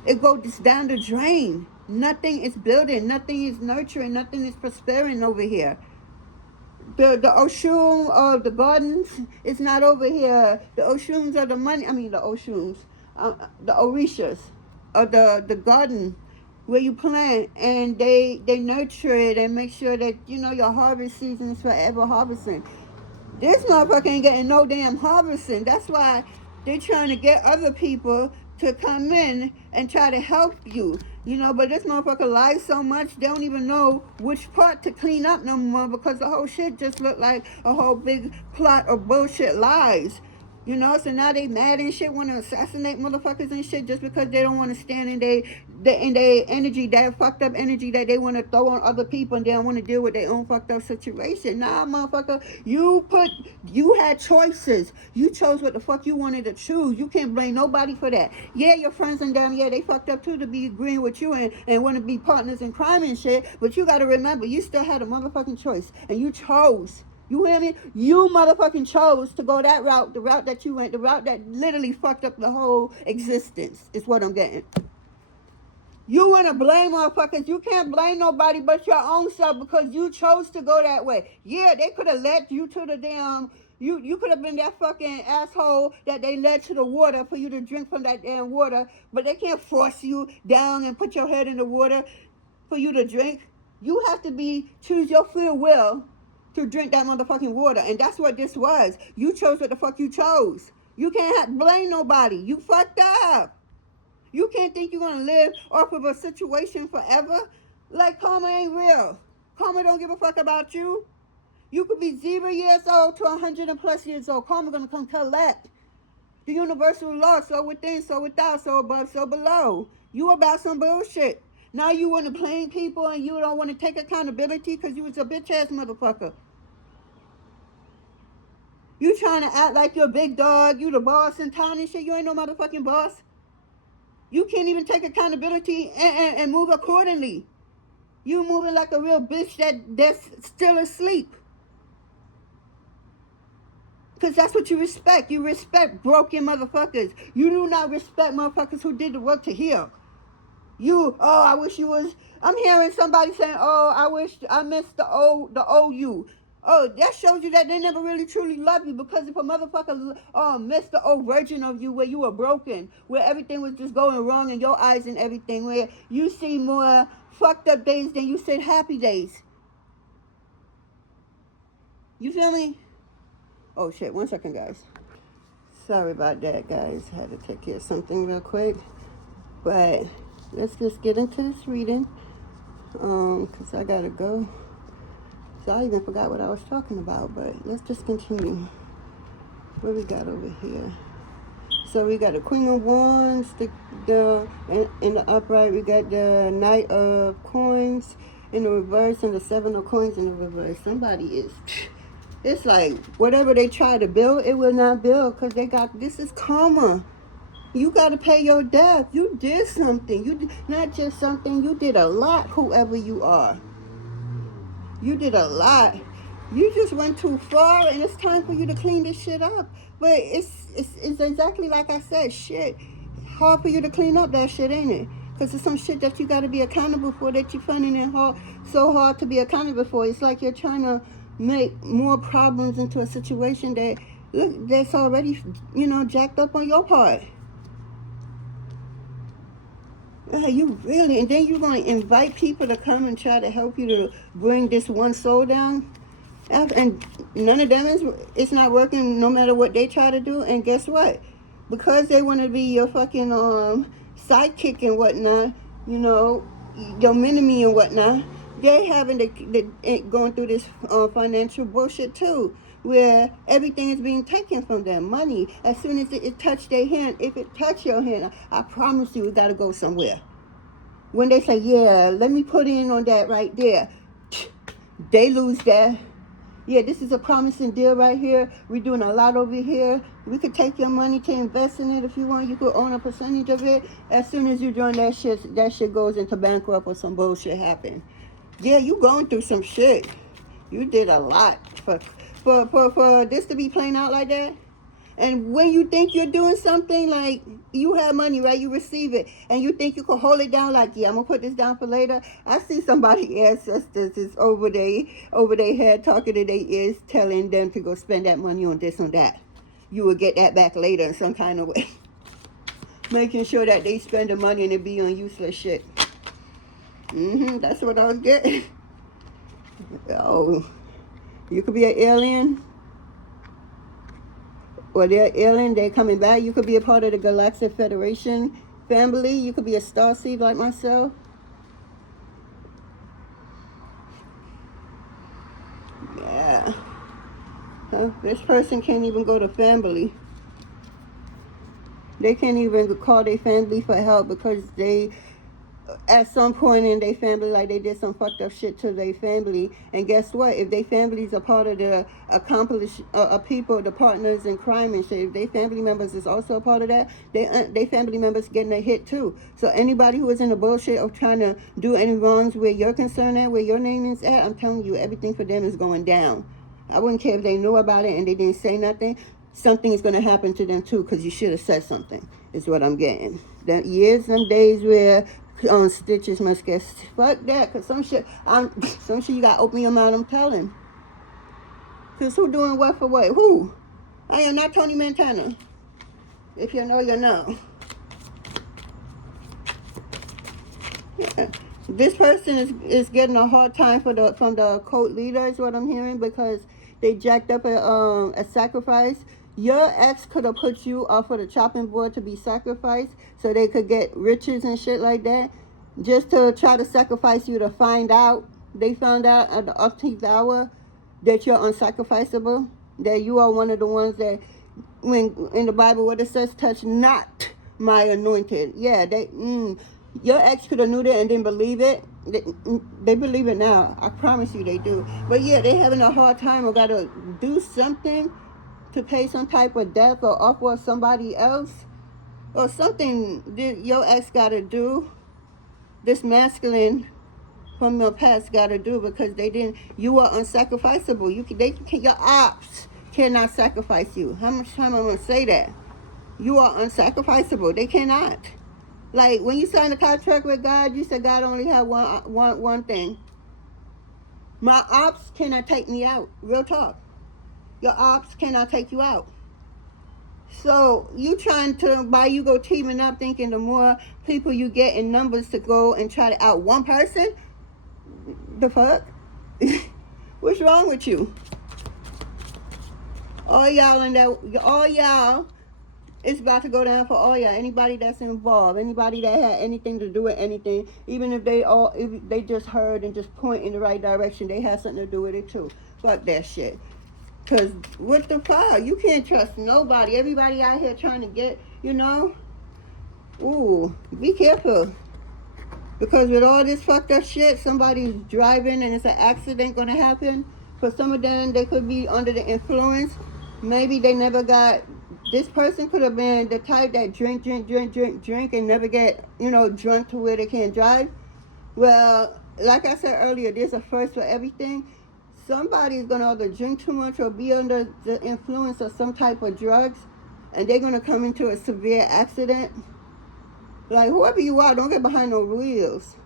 it goes down the drain. Nothing is building. Nothing is nurturing. Nothing is prospering over here. The Oshun of the gardens is not over here. The Oshuns of the money, the Oshuns, the Orishas of the garden where you plant, and they nurture it and make sure that, your harvest season is forever harvesting. This motherfucker ain't getting no damn harvesting. That's why they're trying to get other people to come in and try to help you. But this motherfucker lies so much, they don't even know which part to clean up no more, because the whole shit just looked like a whole big plot of bullshit lies. So now they mad and shit, want to assassinate motherfuckers and shit just because they don't want to stand in their energy, that fucked up energy that they want to throw on other people, and they don't want to deal with their own fucked up situation. Nah, motherfucker, you had choices. You chose what the fuck you wanted to choose. You can't blame nobody for that. Yeah, your friends and them, yeah, they fucked up too to be agreeing with you and want to be partners in crime and shit, but you got to remember, you still had a motherfucking choice, and you chose. You hear me? You motherfucking chose to go that route, the route that you went, the route that literally fucked up the whole existence, is what I'm getting. You want to blame motherfuckers. You can't blame nobody but your own self, because you chose to go that way. Yeah, they could have led you to the damn... You could have been that fucking asshole that they led to the water for you to drink from that damn water, but they can't force you down and put your head in the water for you to drink. You have to choose your free will to drink that motherfucking water. And that's what this was. You chose what the fuck you chose. You can't blame nobody. You fucked up. You can't think you're going to live off of a situation forever. Like, karma ain't real. Karma don't give a fuck about you. You could be 0 years old to 100 and plus years old. Karma going to come collect. The universal law, so within, so without, so above, so below. You about some bullshit. Now you want to blame people and you don't want to take accountability because you was a bitch-ass motherfucker. You trying to act like you're a big dog, you the boss in town and shit. You ain't no motherfucking boss. You can't even take accountability and move accordingly. You moving like a real bitch that's still asleep. Because that's what you respect. You respect broken motherfuckers. You do not respect motherfuckers who did the work to heal. I wish you was... I'm hearing somebody saying, I wish I missed the old you. Oh, that shows you that they never really truly love you, because if a motherfucker missed the old version of you where you were broken, where everything was just going wrong in your eyes and everything, where you see more fucked up days than you said happy days. You feel me? Oh shit, 1 second, guys. Sorry about that, guys. I had to take care of something real quick. But let's just get into this reading, because I gotta go. So I even forgot what I was talking about, but let's just continue. What we got over here? So we got the Queen of Wands, in the upright. We got the Knight of Coins in the reverse, and the Seven of Coins in the reverse. Somebody is... It's like whatever they try to build, it will not build, because this is karma. You got to pay your debt. You did something. You did not just something. You did a lot, whoever you are. You did a lot. You just went too far, and it's time for you to clean this shit up. But it's exactly like I said, shit. Hard for you to clean up that shit, ain't it? Because it's some shit that you got to be accountable for that you're finding it so hard to be accountable for. It's like you're trying to make more problems into a situation that, look, that's already, jacked up on your part. You really, and then you're going to invite people to come and try to help you to bring this one soul down? And none of them it's not working no matter what they try to do. And guess what? Because they want to be your fucking sidekick and whatnot, your mini-me and whatnot, they having going through this financial bullshit too, where everything is being taken from them. Money, as soon as it touch their hand, if it touch your hand, I promise you, it got to go somewhere. When they say, yeah, let me put in on that right there, they lose that. Yeah, this is a promising deal right here. We're doing a lot over here. We could take your money to invest in it if you want. You could own a percentage of it. As soon as you're doing that shit goes into bankrupt or some bullshit happen. Yeah, you going through some shit. You did a lot for this to be playing out like that. And when you think you're doing something, like you have money, right? You receive it, and you think you can hold it down, like, yeah, I'm gonna put this down for later. I see somebody ancestors is over their head, talking to their ears, telling them to go spend that money on this and that. You will get that back later in some kind of way. Making sure that they spend the money and it be on useless shit. That's what I was getting. Oh, you could be an alien. Or they're alien, they're coming back. You could be a part of the Galactic Federation family. You could be a starseed like myself. Yeah. This person can't even go to family. They can't even call their family for help because they, at some point in their family, like they did some fucked up shit to their family. And guess what? If their families are part of the accomplished people, the partners in crime and shit, if their family members is also a part of that, they family members getting a hit too. So anybody who is in the bullshit of trying to do any wrongs where you're concerned at, where your name is at, I'm telling you, everything for them is going down. I wouldn't care if they knew about it and they didn't say nothing. Something is going to happen to them too, because you should have said something, is what I'm getting. That years, some days where stitches must get, fuck that, because some shit you got to open your mouth and tell him. Because who doing what for what? Who? I am not Tony Montana. If you know, you know. Yeah. This person is getting a hard time from the cult leader, is what I'm hearing, because they jacked up a sacrifice. Your ex could have put you off of the chopping board to be sacrificed so they could get riches and shit like that, just to try to sacrifice you to find out. They found out at the 18th hour that you're unsacrificable, that you are one of the ones that, when in the Bible what it says, touch not my anointed. Yeah, your ex could have knew that and didn't believe it. They believe it now. I promise you they do. But yeah, they having a hard time or got to do something to pay some type of debt or offer somebody else or something your ex got to do. This masculine from your past got to do, because you are unsacrificable. Your ops cannot sacrifice you. How much time I'm going to say that? You are unsacrificable. They cannot. Like when you sign a contract with God, you said God only had one thing. My ops cannot take me out. Real talk. Your ops cannot take you out. So you trying to, by you go teaming up, thinking the more people you get in numbers to go and try to out one person, the fuck? What's wrong with you? All y'all, it's about to go down for all y'all. Anybody that's involved, anybody that had anything to do with anything, even if they just heard and just point in the right direction, they had something to do with it too. Fuck that shit. Because what the fuck? You can't trust nobody. Everybody out here trying to get, Ooh, be careful. Because with all this fucked up shit, somebody's driving and it's an accident going to happen. For some of them, they could be under the influence. Maybe they never got... This person could have been the type that drink and never get, drunk to where they can't drive. Well, like I said earlier, there's a first for everything. Somebody's going to either drink too much or be under the influence of some type of drugs, and they're going to come into a severe accident. Like, whoever you are, don't get behind no wheels.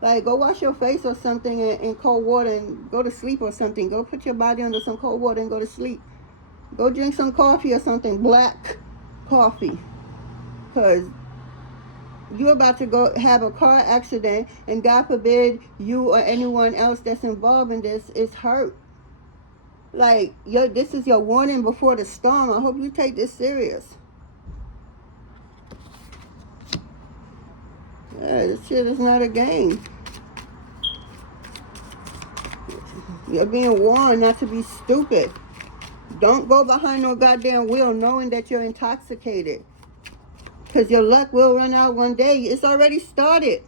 Like, go wash your face or something in cold water and go to sleep or something. Go put your body under some cold water and go to sleep. Go drink some coffee or something, black coffee. Because you're about to go have a car accident, and God forbid you or anyone else that's involved in this is hurt. Like, this is your warning before the storm. I hope you take this serious. Yeah, this shit is not a game. You're being warned not to be stupid. Don't go behind no goddamn wheel knowing that you're intoxicated. Because your luck will run out one day. It's already started.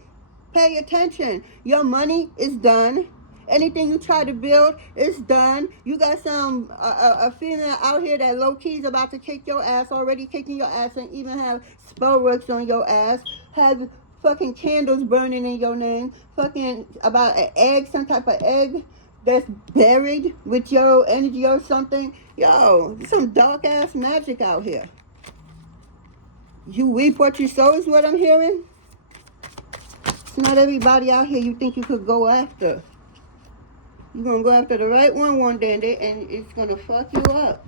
Pay attention. Your money is done. Anything you try to build is done. You got some a feeling out here that low-key is about to kick your ass, already kicking your ass, and even have spell works on your ass. Have fucking candles burning in your name. Fucking about an egg, some type of egg that's buried with your energy or something. Yo, some dark-ass magic out here. You reap what you sow is what I'm hearing. It's not everybody out here you think you could go after. You're going to go after the right one day, and it's going to fuck you up.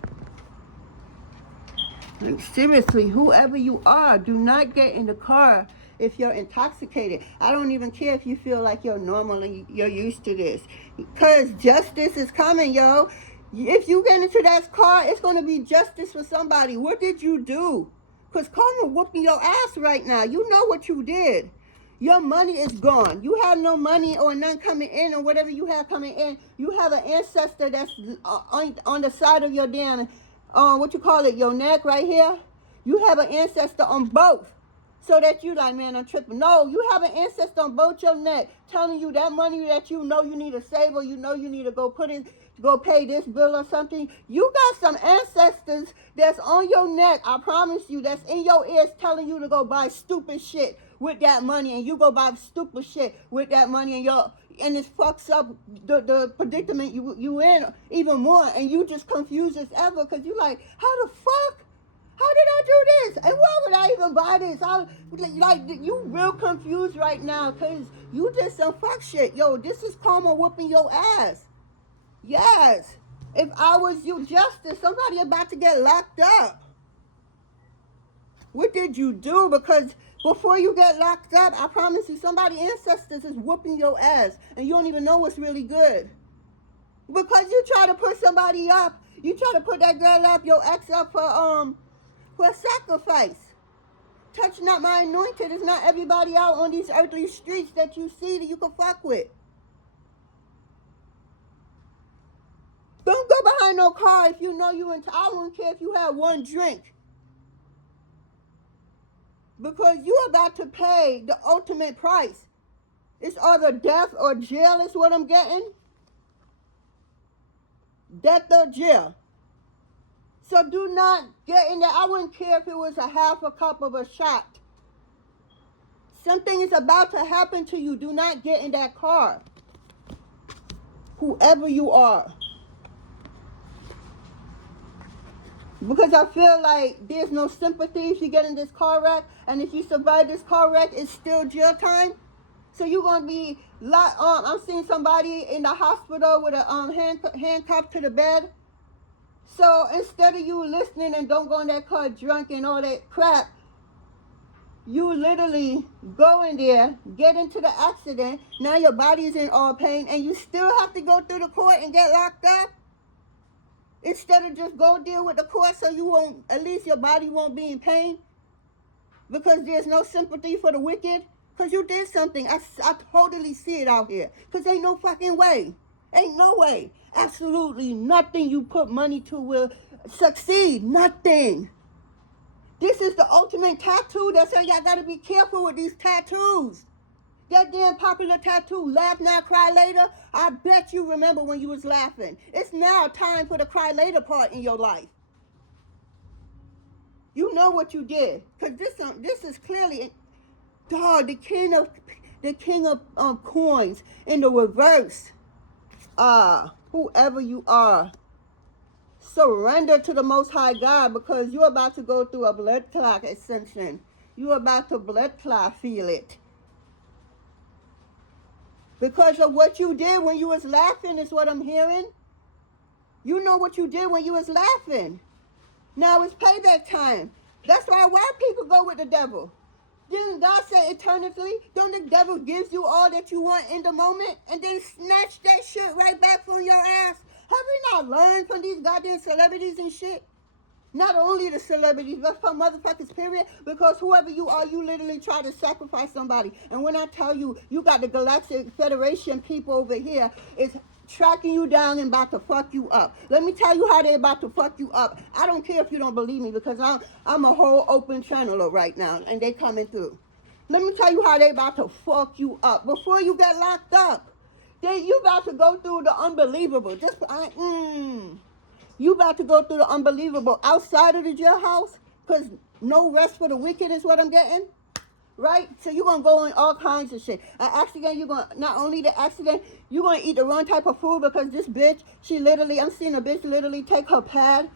Like, seriously, whoever you are, do not get in the car if you're intoxicated. I don't even care if you feel like you're normal and you're used to this. Because justice is coming, yo. If you get into that car, it's going to be justice for somebody. What did you do? Because karma whooping your ass right now. You know what you did. Your money is gone. You have no money or none coming in, or whatever you have coming in. You have an ancestor that's on the side of your damn, your neck right here. You have an ancestor on both. So that you like, man, I'm tripping. No, you have an ancestor on both your neck telling you that money that you know you need to save, or you know you need to go put in, go pay this bill or something. You got some ancestors that's on your neck, I promise you, that's in your ears telling you to go buy stupid shit with that money, and you go buy stupid shit with that money, and it fucks up the predicament you in even more, and you just confused as ever, because you like, how the fuck? How did I do this? And why would I even buy this? You real confused right now because you did some fuck shit. Yo, this is karma whooping your ass. Yes. If I was you, justice, somebody about to get locked up. What did you do? Because before you get locked up, I promise you, somebody ancestors is whooping your ass. And you don't even know what's really good. Because you try to put somebody up. You try to put that girl up, your ex up for a sacrifice. Touch not my anointed. It's not everybody out on these earthly streets that you see that you can fuck with. Don't go behind no car if you know you in. I don't care if you have one drink. Because you're about to pay the ultimate price. It's either death or jail is what I'm getting. Death or jail. So do not get in there. I wouldn't care if it was a half a cup of a shot. Something is about to happen to you. Do not get in that car. Whoever you are. Because I feel like there's no sympathy if you get in this car wreck. And if you survive this car wreck, it's still jail time. So you're going to be, I'm seeing somebody in the hospital with a handcuffed to the bed. So instead of you listening and don't go in that car drunk and all that crap, you literally go in there, get into the accident. Now your body is in all pain, and you still have to go through the court and get locked up. Instead of just go deal with the court so you won't, at least your body won't be in pain. Because there's no sympathy for the wicked. Because you did something. I totally see it out here. Because ain't no fucking way. Ain't no way. Absolutely nothing you put money to will succeed. Nothing. This is the ultimate tattoo. That's why y'all got to be careful with these tattoos. That damn popular tattoo, laugh now, cry later. I bet you remember when you was laughing. It's now time for the cry later part in your life. You know what you did. Because this is clearly, dog, the king of coins in the reverse. Whoever you are, surrender to the Most High God, because you're about to go through a blood clot ascension. You about to blood clot feel it. Because of what you did when you was laughing is what I'm hearing. You know what you did when you was laughing. Now it's payback time. That's why people go with the devil. Didn't God say eternally? Don't the devil gives you all that you want in the moment and then snatch that shit right back from your ass? Have we not learned from these goddamn celebrities and shit? Not only the celebrities, but from motherfuckers, period. Because whoever you are, you literally try to sacrifice somebody. And when I tell you, you got the Galactic Federation people over here, it's tracking you down and about to fuck you up. Let me tell you how they about to fuck you up. I don't care if you don't believe me, because I'm a whole open channeler right now, and they coming through. Let me tell you how they about to fuck you up before you get locked up. You about to go through the unbelievable. You about to go through the unbelievable outside of the jailhouse, because no rest for the wicked is what I'm getting. Right? So you're going to go in all kinds of shit. An accident, you're going to, not only the accident, you're going to eat the wrong type of food, because this bitch, I'm seeing a bitch literally take her pad,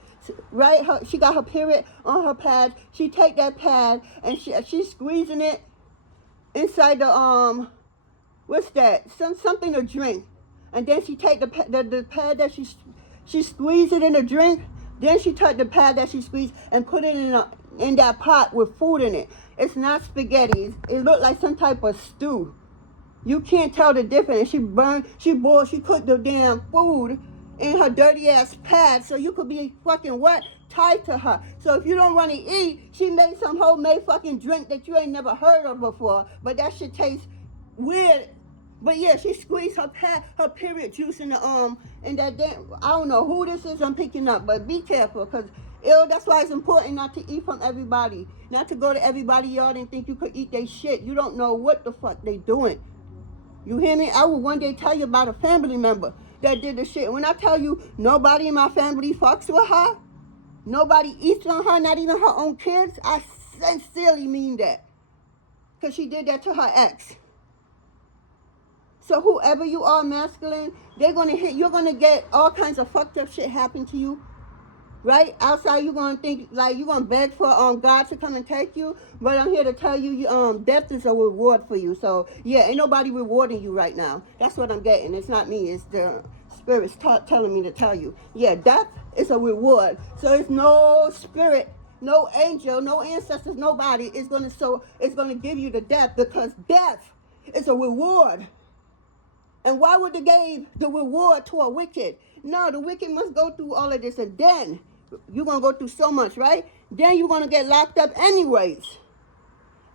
right? She got her period on her pad. She take that pad and she's squeezing it inside the, what's that? Something to drink. And then she take the pad that she squeezed it in a drink. Then she took the pad that she squeezed and put it in that pot with food in it. It's not spaghetti. It looked like some type of stew. You can't tell the difference. She cooked the damn food in her dirty ass pad, so you could be fucking wet, tied to her. So if you don't want to eat, she made some homemade fucking drink that you ain't never heard of before. But that shit tastes weird. But yeah, she squeezed her period juice in that damn, I don't know who this is I'm picking up, but be careful, because that's why it's important not to eat from everybody. Not to go to everybody's yard and think you could eat their shit. You don't know what the fuck they doing. You hear me? I will one day tell you about a family member that did the shit. When I tell you nobody in my family fucks with her, nobody eats on her, not even her own kids, I sincerely mean that. Because she did that to her ex. So whoever you are, masculine, they're going to hit, you're going to get all kinds of fucked up shit happen to you. Right? Outside, you're going to think, like, you're going to beg for God to come and take you. But I'm here to tell you, death is a reward for you. So, yeah, ain't nobody rewarding you right now. That's what I'm getting. It's not me. It's the spirits telling me to tell you. Yeah, death is a reward. So it's no spirit, no angel, no ancestors, nobody is going to give you the death, because death is a reward. And why would they give the reward to a wicked? No, the wicked must go through all of this, and then you're going to go through so much, right? Then you're going to get locked up anyways.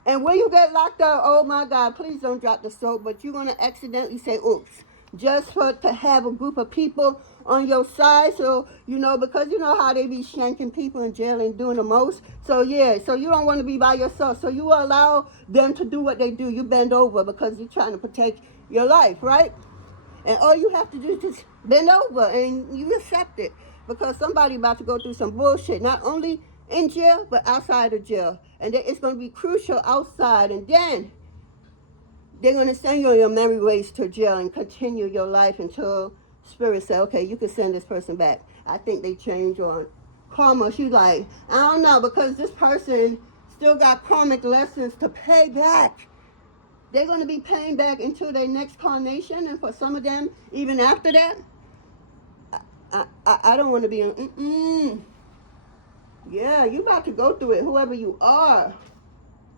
And when you get locked up, oh my God, please don't drop the soap, but you're going to accidentally say, oops, just to have a group of people on your side. So, because you know how they be shanking people in jail and doing the most. So, yeah, so you don't want to be by yourself. So you allow them to do what they do. You bend over because you're trying to protect your life, right? And all you have to do is just bend over and you accept it, because somebody about to go through some bullshit, not only in jail, but outside of jail. And it's going to be crucial outside. And then they're going to send you on your merry ways to jail and continue your life until spirit say, okay, you can send this person back. I think they change on karma. She's like, I don't know, because this person still got karmic lessons to pay back. They're going to be paying back until their next carnation, and for some of them, even after that. I don't want to be on, Yeah, you about to go through it, whoever you are.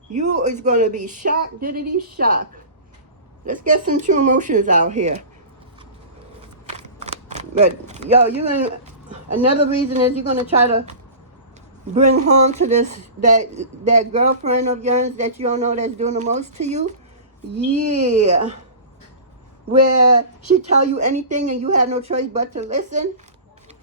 You is going to be shocked, diddity shock. Let's get some true emotions out here. But, yo, another reason is you're going to try to bring harm to that girlfriend of yours that you don't know that's doing the most to you. Yeah. Where she tell you anything and you have no choice but to listen,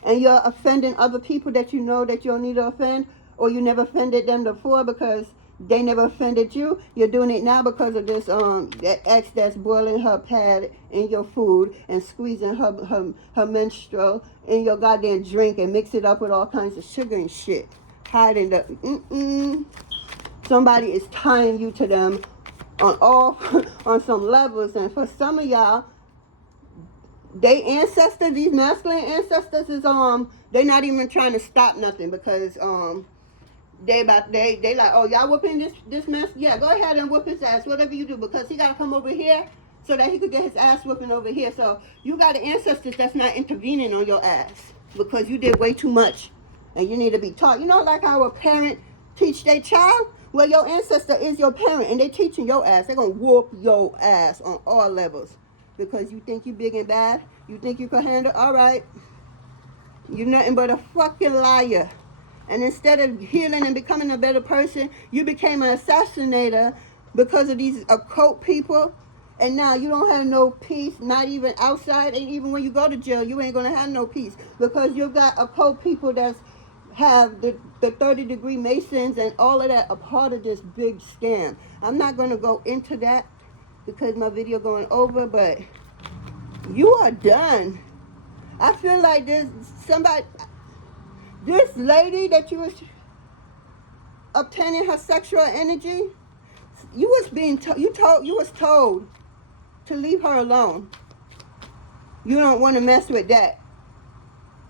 and you're offending other people that you know that you don't need to offend, or you never offended them before because they never offended you. You're doing it now because of this that ex that's boiling her pad in your food and squeezing her menstrual in your goddamn drink and mix it up with all kinds of sugar and shit. Hiding the Somebody is tying you to them on some levels. And for some of y'all, these masculine ancestors is they're not even trying to stop nothing, because They like, oh, y'all whooping this mess? Yeah, go ahead and whoop his ass, whatever you do, because he got to come over here so that he could get his ass whooping over here. So you got the ancestors that's not intervening on your ass because you did way too much and you need to be taught. You know, like how a parent teach their child? Well, your ancestor is your parent and they teaching your ass. They're going to whoop your ass on all levels because you think you big and bad. You think you can handle? All right. You're nothing but a fucking liar. And instead of healing and becoming a better person, you became an assassinator because of these occult people. And now you don't have no peace, not even outside. And even when you go to jail, you ain't going to have no peace. Because you've got occult people that have the 30-degree Masons and all of that a part of this big scam. I'm not going to go into that because my video going over, but you are done. I feel like there's somebody... This lady that you was obtaining her sexual energy, you was told to leave her alone. You don't want to mess with that.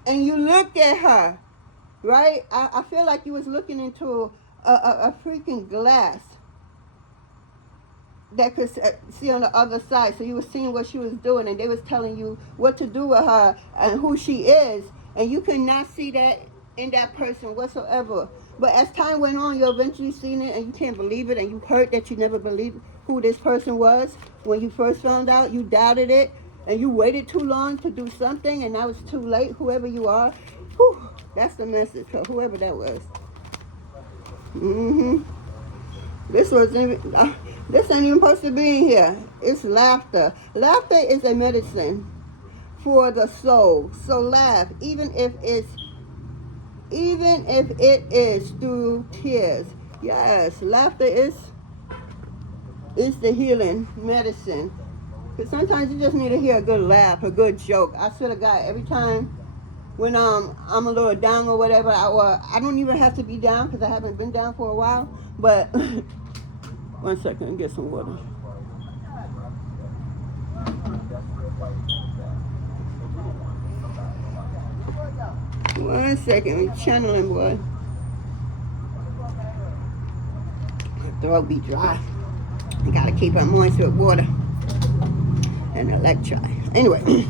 And you looked at her, right? I feel like you was looking into a freaking glass that could see on the other side. So you were seeing what she was doing, and they was telling you what to do with her and who she is, and you could not see that in that person whatsoever. But as time went on, you eventually seen it, and you can't believe it, and you heard that you never believed who this person was. When you first found out, you doubted it, and you waited too long to do something, and now it's too late. Whoever you are, whew, that's the message for whoever that was. This ain't even supposed to be in here. It's laughter. Laughter is a medicine for the soul. So laugh, even if it is through tears. Yes, laughter is the healing medicine. Because sometimes you just need to hear a good laugh, a good joke. I swear to God, every time when I'm a little down or whatever, I don't even have to be down because I haven't been down for a while. But one second, and get some water. One second, I'm channeling, boy. My throat be dry. You gotta keep it moist with water and electrolyte. Anyway,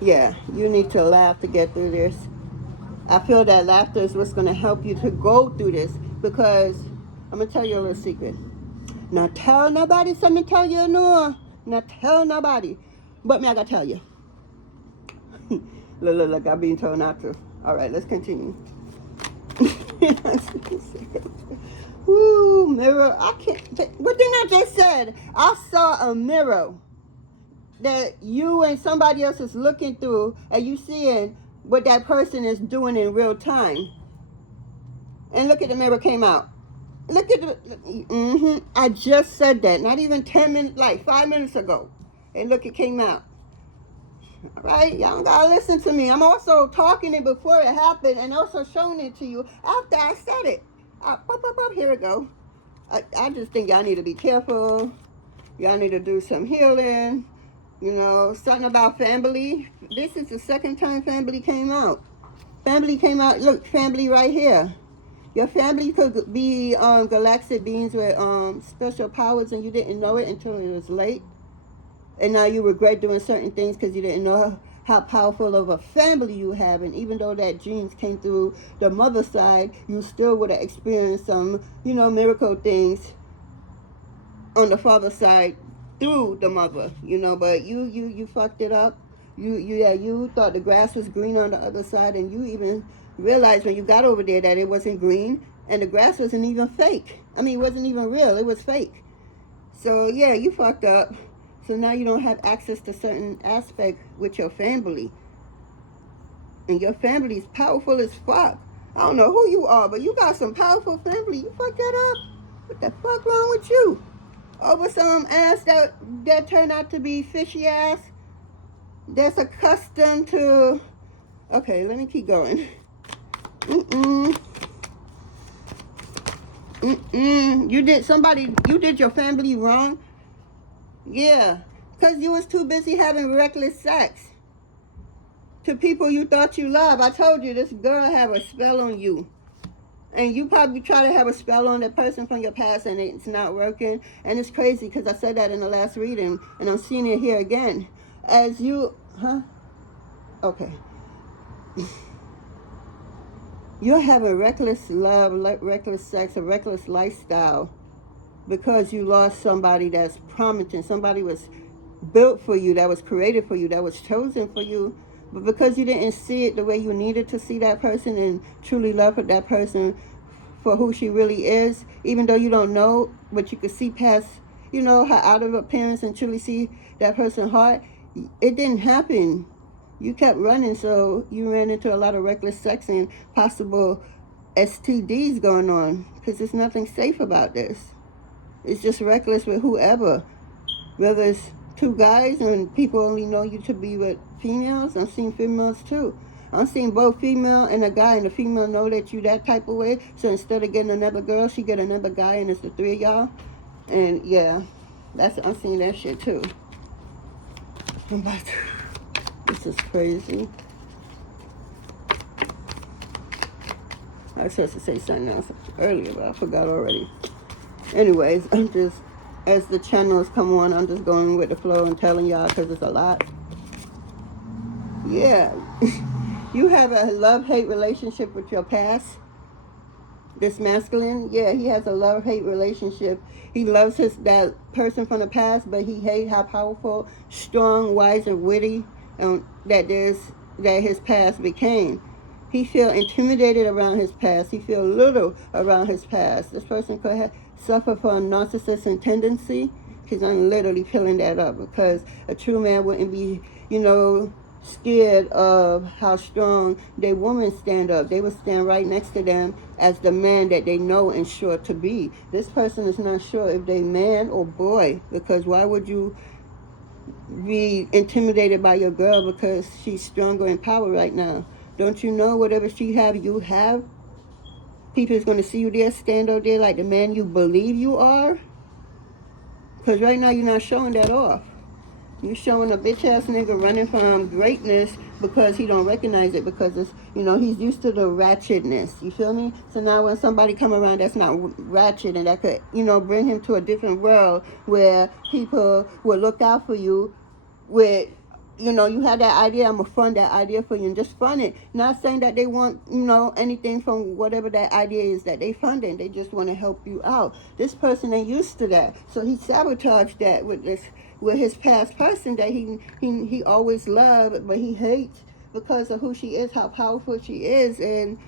yeah, you need to laugh to get through this. I feel that laughter is what's gonna help you to go through this, because I'm gonna tell you a little secret. Not tell nobody something to tell you, no. Not tell nobody. But me, I gotta tell you. Look, I'm being told not to. All right, let's continue. Ooh, mirror. I can't. What thing I just said? I saw a mirror that you and somebody else is looking through, and you seeing what that person is doing in real time. And look at the mirror came out. Look at the. I just said that. Not even 10 minutes, like 5 minutes ago. And look, it came out. All right, y'all gotta listen to me. I'm also talking it before it happened and also showing it to you after I said it. Here we go. I just think y'all need to be careful. Y'all need to do some healing. You know, something about family. This is the second time family came out. Family came out. Look, family right here. Your family could be galactic beings with special powers, and you didn't know it until it was late. And now you regret doing certain things because you didn't know how powerful of a family you have. And even though that genes came through the mother side, you still would have experienced some, miracle things on the father side through the mother, but you fucked it up. You thought the grass was green on the other side, and you even realized when you got over there that it wasn't green, and the grass wasn't even fake. I mean, it wasn't even real. It was fake. So, yeah, you fucked up. So now you don't have access to certain aspects with your family. And your family is powerful as fuck. I don't know who you are, but you got some powerful family. You fucked that up. What the fuck wrong with you? Over some ass that turned out to be fishy ass. That's accustomed to... Okay, let me keep going. You did your family wrong. Yeah, because you was too busy having reckless sex. to people you thought you loved. I told you this girl have a spell on you. And you probably try to have a spell on that person from your past and it's not working. And it's crazy because I said that in the last reading and I'm seeing it here again. As you, okay. You're having reckless love, reckless sex, a reckless lifestyle because you lost somebody that's promising. Somebody was built for you, that was created for you, that was chosen for you. But because you didn't see it the way you needed to see that person and truly love that person for who she really is, even though you don't know, but you could see past, you know, her outer appearance and truly see that person's heart, it didn't happen. You kept running, so you ran into a lot of reckless sex and possible STDs going on because there's nothing safe about this. It's just reckless with whoever, whether it's two guys and people only know you to be with females. I'm seeing females too. I'm seeing both female and a guy, and the female know that you that type of way. So instead of getting another girl, she get another guy, and it's the three of y'all. And yeah, I'm seeing that shit too. This is crazy. I was supposed to say something else earlier, but I forgot already. Anyways, I'm just, as the channels come on, I'm just going with the flow and telling y'all because it's a lot. Yeah. You have a love-hate relationship with your past. This masculine, yeah, he has a love-hate relationship. He loves that person from the past, but he hates how powerful, strong, wise, and witty that his past became. He feels intimidated around his past. He feels little around his past. This person could suffer from narcissistic tendency, because I'm literally filling that up, because a true man wouldn't be, you know, scared of how strong their women stand up. They would stand right next to them as the man that they know and sure to be. This person is not sure if they man or boy, because why would you be intimidated by your girl because she's stronger in power right now? Don't you know whatever she have, you have? People is going to see you there, stand out there like the man you believe you are. Because right now you're not showing that off. You're showing a bitch-ass nigga running from greatness because he don't recognize it, because it's, you know, he's used to the ratchetness. You feel me? So now when somebody come around that's not ratchet and that could, you know, bring him to a different world where people will look out for you with, you know, you had that idea, I'm going to fund that idea for you and just fund it. Not saying that they want, you know, anything from whatever that idea is that they funding. They just want to help you out. This person ain't used to that. So he sabotaged that with his past person that he always loved, but he hates because of who she is, how powerful she is, and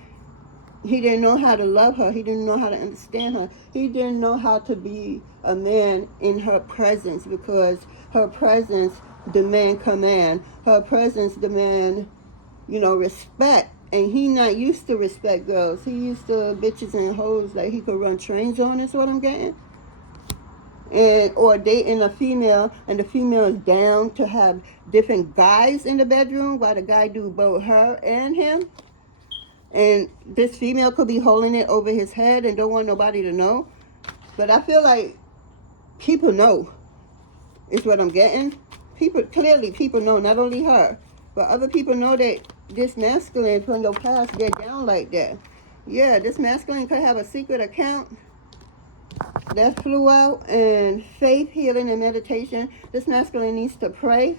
he didn't know how to love her. He didn't know how to understand her. He didn't know how to be a man in her presence, because her presence demand command. Her presence demand, you know, respect. And he not used to respect girls. He used to bitches and hoes that he could run trains on, is what I'm getting. And or dating a female, and the female is down to have different guys in the bedroom while the guy do both her and him. And this female could be holding it over his head and don't want nobody to know. But I feel like people know, is what I'm getting. Clearly people know, not only her, but other people know that this masculine from your past get down like that. Yeah, this masculine could have a secret account that flew out, and faith, healing, and meditation. This masculine needs to pray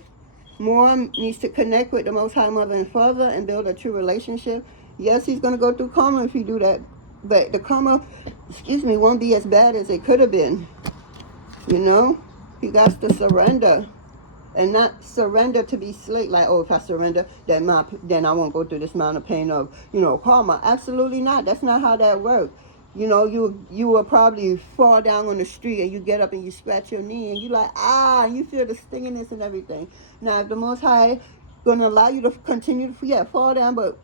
more, needs to connect with the Most High Mother and Father and build a true relationship. Yes, he's going to go through karma if you do that, but the karma, won't be as bad as it could have been. You know, he got to surrender, and not surrender to be slave, like, oh, if I surrender, then I won't go through this amount of pain of, you know, karma. Absolutely not. That's not how that works. You know, you will probably fall down on the street and you get up and you scratch your knee and you like, you feel the stinginess and everything. Now, if the Most High gonna allow you to continue to fall down, but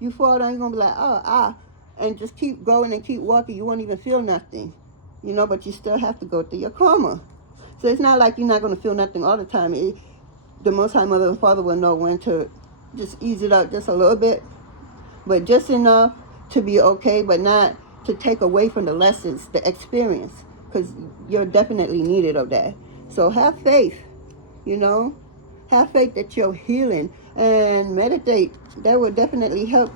you fall down, you're gonna be like, and just keep going and keep walking. You won't even feel nothing, you know, but you still have to go through your karma. So it's not like you're not gonna feel nothing all the time. The Most High Mother and Father will know when to just ease it up just a little bit, but just enough to be okay, but not to take away from the lessons, the experience, because you're definitely needed of that. So have faith, you know, have faith that your healing and meditate. That will definitely help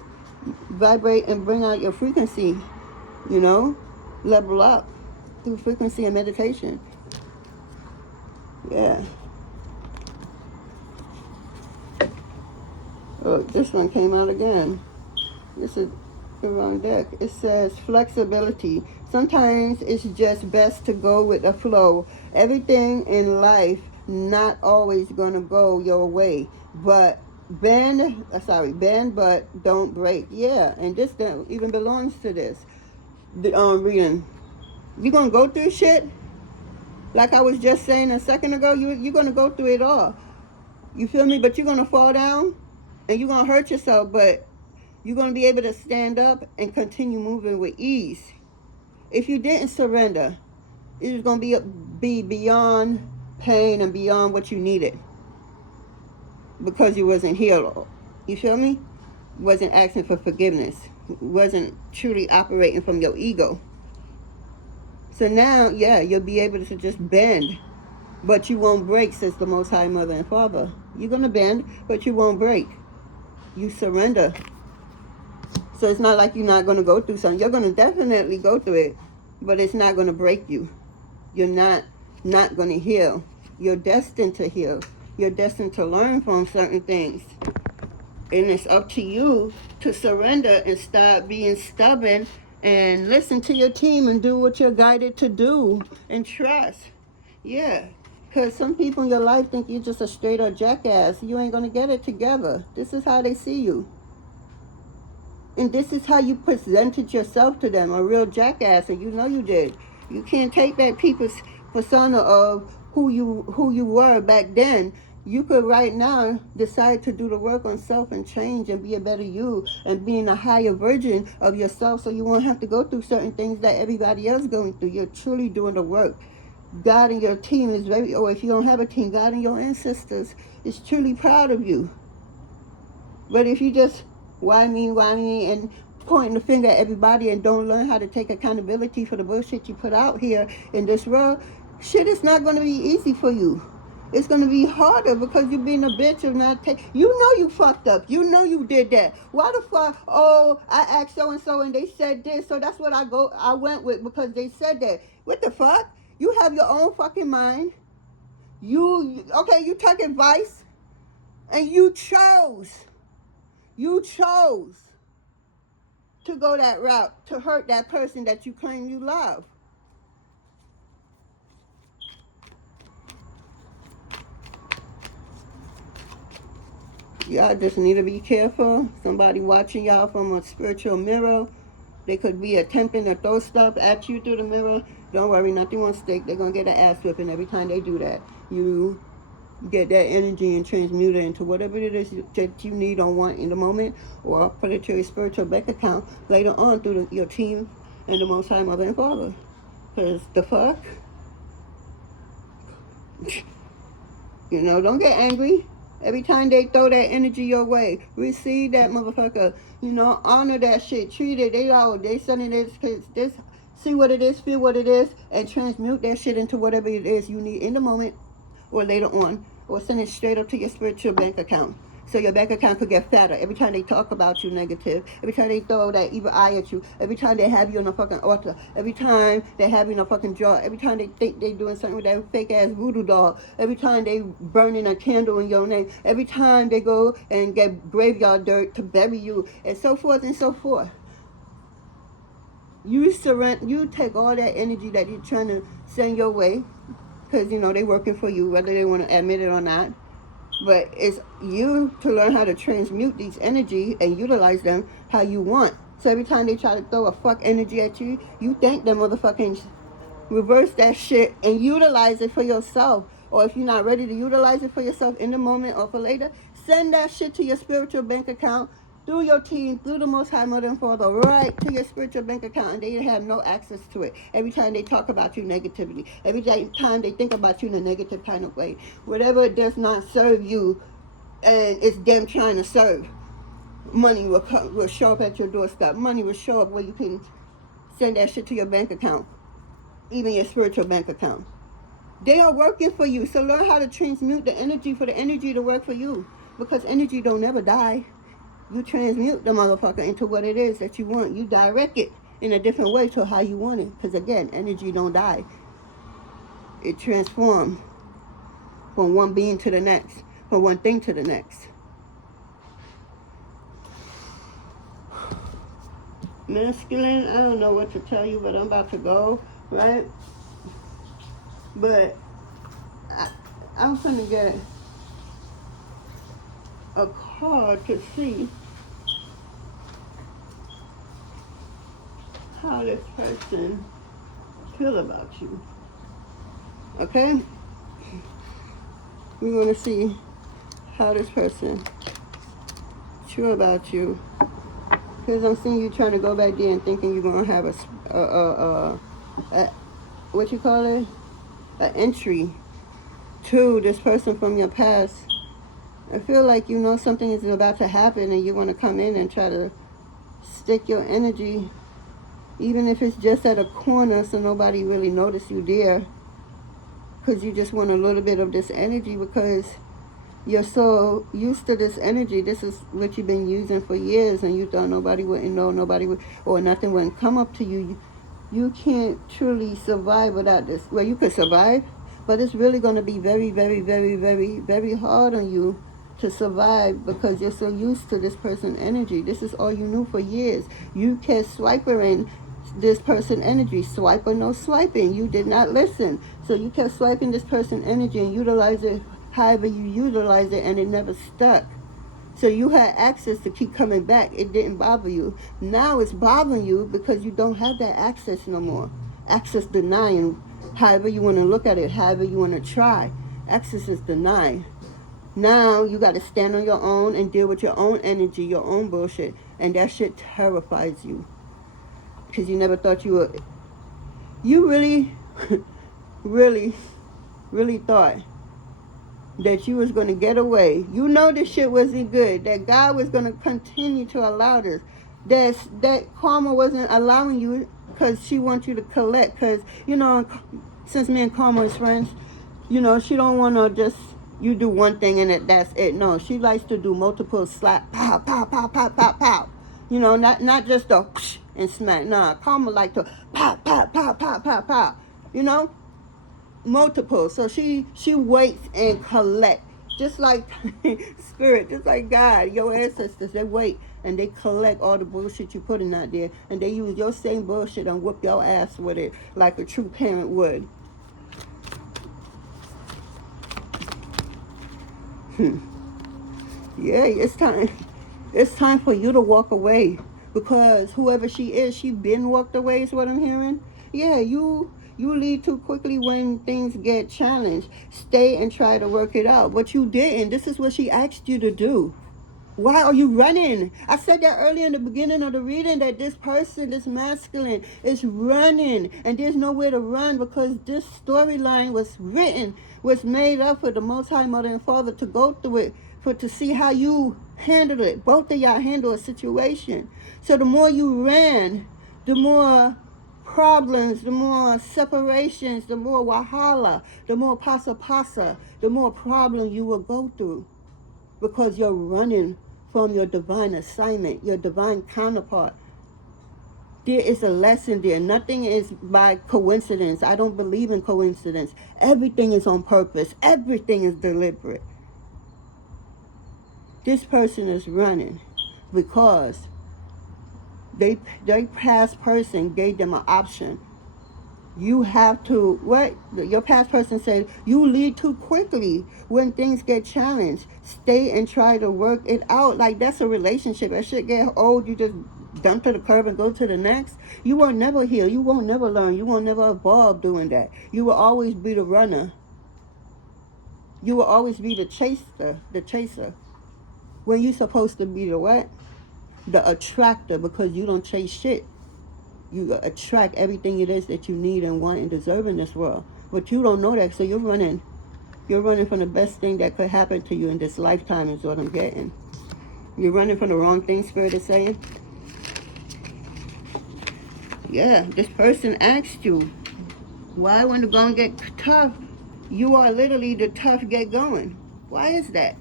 vibrate and bring out your frequency, you know, level up through frequency and meditation. Yeah. Oh, this one came out again. This is the wrong deck. It says flexibility. Sometimes it's just best to go with the flow. Everything in life not always gonna go your way, but bend but don't break. Yeah, and this even belongs to this. The reading. You're gonna go through shit. Like I was just saying a second ago, you're gonna go through it all. You feel me? But you're gonna fall down and you're gonna hurt yourself, but you're going to be able to stand up and continue moving with ease. If you didn't surrender, it was going to be beyond pain and beyond what you needed, because you wasn't healed. You feel me? Wasn't asking for forgiveness. Wasn't truly operating from your ego. So now, yeah, you'll be able to just bend, but you won't break, says the Most High Mother and Father. You're going to bend, but you won't break. You surrender. So it's not like you're not going to go through something. You're going to definitely go through it, but it's not going to break you. You're not going to heal. You're destined to heal. You're destined to learn from certain things. And it's up to you to surrender and stop being stubborn and listen to your team and do what you're guided to do and trust. Yeah. Because some people in your life think you're just a straight up jackass. You ain't going to get it together. This is how they see you. And this is how you presented yourself to them, a real jackass, and you know you did. You can't take that people's persona of who you were back then. You could right now decide to do the work on self and change and be a better you and being a higher version of yourself, so you won't have to go through certain things that everybody else going through. You're truly doing the work. God and your team is very, or if you don't have a team, God and your ancestors is truly proud of you. But if you just why me, and pointing the finger at everybody and don't learn how to take accountability for the bullshit you put out here in this world, shit is not going to be easy for you. It's going to be harder because you're being a bitch of not taking. You know you fucked up. You know you did that. Why the fuck? Oh, I asked so-and-so and they said this, so that's what I went with because they said that. What the fuck? You have your own fucking mind. You took advice and you chose to go that route, to hurt that person that you claim you love. Y'all just need to be careful. Somebody watching y'all from a spiritual mirror. They could be attempting to throw stuff at you through the mirror. Don't worry, nothing won't stick. They're going to get an ass whipping every time they do that. You get that energy and transmute it into whatever it is that you need or want in the moment, or put it to your spiritual bank account later on through your team and the Most High Mother and Father. Because the fuck? You know, don't get angry. Every time they throw that energy your way, receive that motherfucker. You know, honor that shit. Treat it. They sending this, see what it is, feel what it is, and transmute that shit into whatever it is you need in the moment or later on, or send it straight up to your spiritual bank account. So your bank account could get fatter every time they talk about you negative, every time they throw that evil eye at you, every time they have you on a fucking altar, every time they have you in a fucking jar, every time they think they doing something with that fake ass voodoo doll, every time they burning a candle in your name, every time they go and get graveyard dirt to bury you, and so forth and so forth. You take all that energy that you're trying to send your way, because you know they working for you, whether they want to admit it or not. But it's you to learn how to transmute these energy and utilize them how you want. So every time they try to throw a fuck energy at you, you thank them motherfucking reverse that shit and utilize it for yourself. Or if you're not ready to utilize it for yourself in the moment or for later, send that shit to your spiritual bank account through your team, through the Most High Mother and Father, right to your spiritual bank account, and they have no access to it. Every time they talk about you negatively, every time they think about you in a negative kind of way, whatever does not serve you, and it's them trying to serve, money will show up at your doorstep. Money will show up where you can send that shit to your bank account, even your spiritual bank account. They are working for you, so learn how to transmute the energy for the energy to work for you. Because energy don't never die. You transmute the motherfucker into what it is that you want. You direct it in a different way to how you want it. Because again, energy don't die. It transforms from one being to the next, from one thing to the next. Masculine, I don't know what to tell you, but I'm about to go, right? But I'm gonna get a card to see how this person feel about you. Okay? We're gonna see how this person feel about you. Because I'm seeing you trying to go back there and thinking you're gonna have a what you call it? An entry to this person from your past. I feel like you know something is about to happen and you want to come in and try to stick your energy, even if it's just at a corner so nobody really notice you there, because you just want a little bit of this energy because you're so used to this energy. This is what you've been using for years and you thought nobody wouldn't know, nobody would, or nothing wouldn't come up to you. You can't truly survive without this. Well, you could survive, but it's really going to be very, very, very, very, very hard on you to survive because you're so used to this person's energy. This is all you knew for years. You kept swiping this person energy. Swipe or no swiping. You did not listen. So you kept swiping this person energy and utilize it however you utilize it, and it never stuck. So you had access to keep coming back. It didn't bother you. Now it's bothering you because you don't have that access no more. Access denying. However you want to look at it, however you want to try. Access is denied. Now you got to stand on your own and deal with your own energy, your own bullshit. And that shit terrifies you. Because you never thought you would. You really, really thought that you was going to get away. You know this shit wasn't good. That God was going to continue to allow this. That karma wasn't allowing you because she wants you to collect. Because, you know, since me and Karma is friends, you know, she don't want to just, you do one thing and that's it. No, she likes to do multiple slap, pow, pow, pow, pow, pow, pow. You know, not just a whoosh and smack. Nah, Karma like to pow, pow, pow, pow, pow, pow. You know? Multiple. So she waits and collect. Just like spirit, just like God, your ancestors, they wait and they collect all the bullshit you putting out there, and they use your same bullshit and whoop your ass with it like a true parent would. Yeah, it's time. It's time for you to walk away, because whoever she is, she been walked away is what I'm hearing. Yeah, you leave too quickly when things get challenged. Stay and try to work it out. But you didn't. This is what she asked you to do. Why are you running? I said that earlier in the beginning of the reading, that this person, this masculine, is running. And there's nowhere to run, because this storyline was written, was made up for the Most High Mother and Father to go through it, to see how you handle it. Both of y'all handle a situation. So the more you ran, the more problems, the more separations, the more wahala, the more pasa, the more problems you will go through, because you're running from your divine assignment, your divine counterpart. There is a lesson there. Nothing is by coincidence. I don't believe in coincidence. Everything is on purpose. Everything is deliberate. This person is running because their past person gave them an option. You have to, what your past person said, you leave too quickly when things get challenged. Stay and try to work it out. Like, that's a relationship. That shit get old, you just dump to the curb and go to the next. You will never heal. You won't never learn. You won't never evolve doing that. You will always be the runner. You will always be the chaser. When you're supposed to be the what? The attractor, because you don't chase shit. You attract everything it is that you need and want and deserve in this world. But you don't know that, so you're running. You're running from the best thing that could happen to you in this lifetime is what I'm getting. You're running from the wrong thing, Spirit is saying. Yeah, this person asked you, why when the going get tough, you are literally the tough get going? Why is that?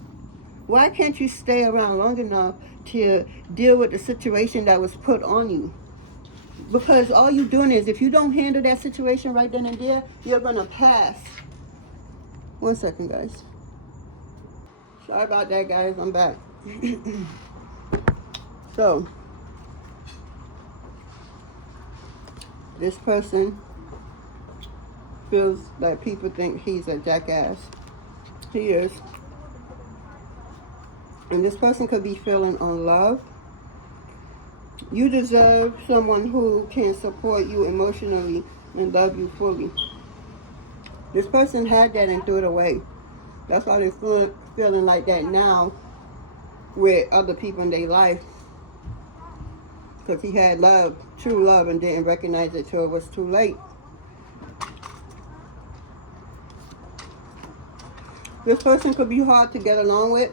Why can't you stay around long enough to deal with the situation that was put on you? Because all you're doing is, if you don't handle that situation right then and there, you're going to pass. 1 second, guys. Sorry about that, guys. I'm back. So, this person feels like people think he's a jackass. He is. And this person could be feeling unloved. You deserve someone who can support you emotionally and love you fully. This person had that and threw it away. That's why they're feeling like that now with other people in their life. Because he had love, true love, and didn't recognize it till it was too late. This person could be hard to get along with.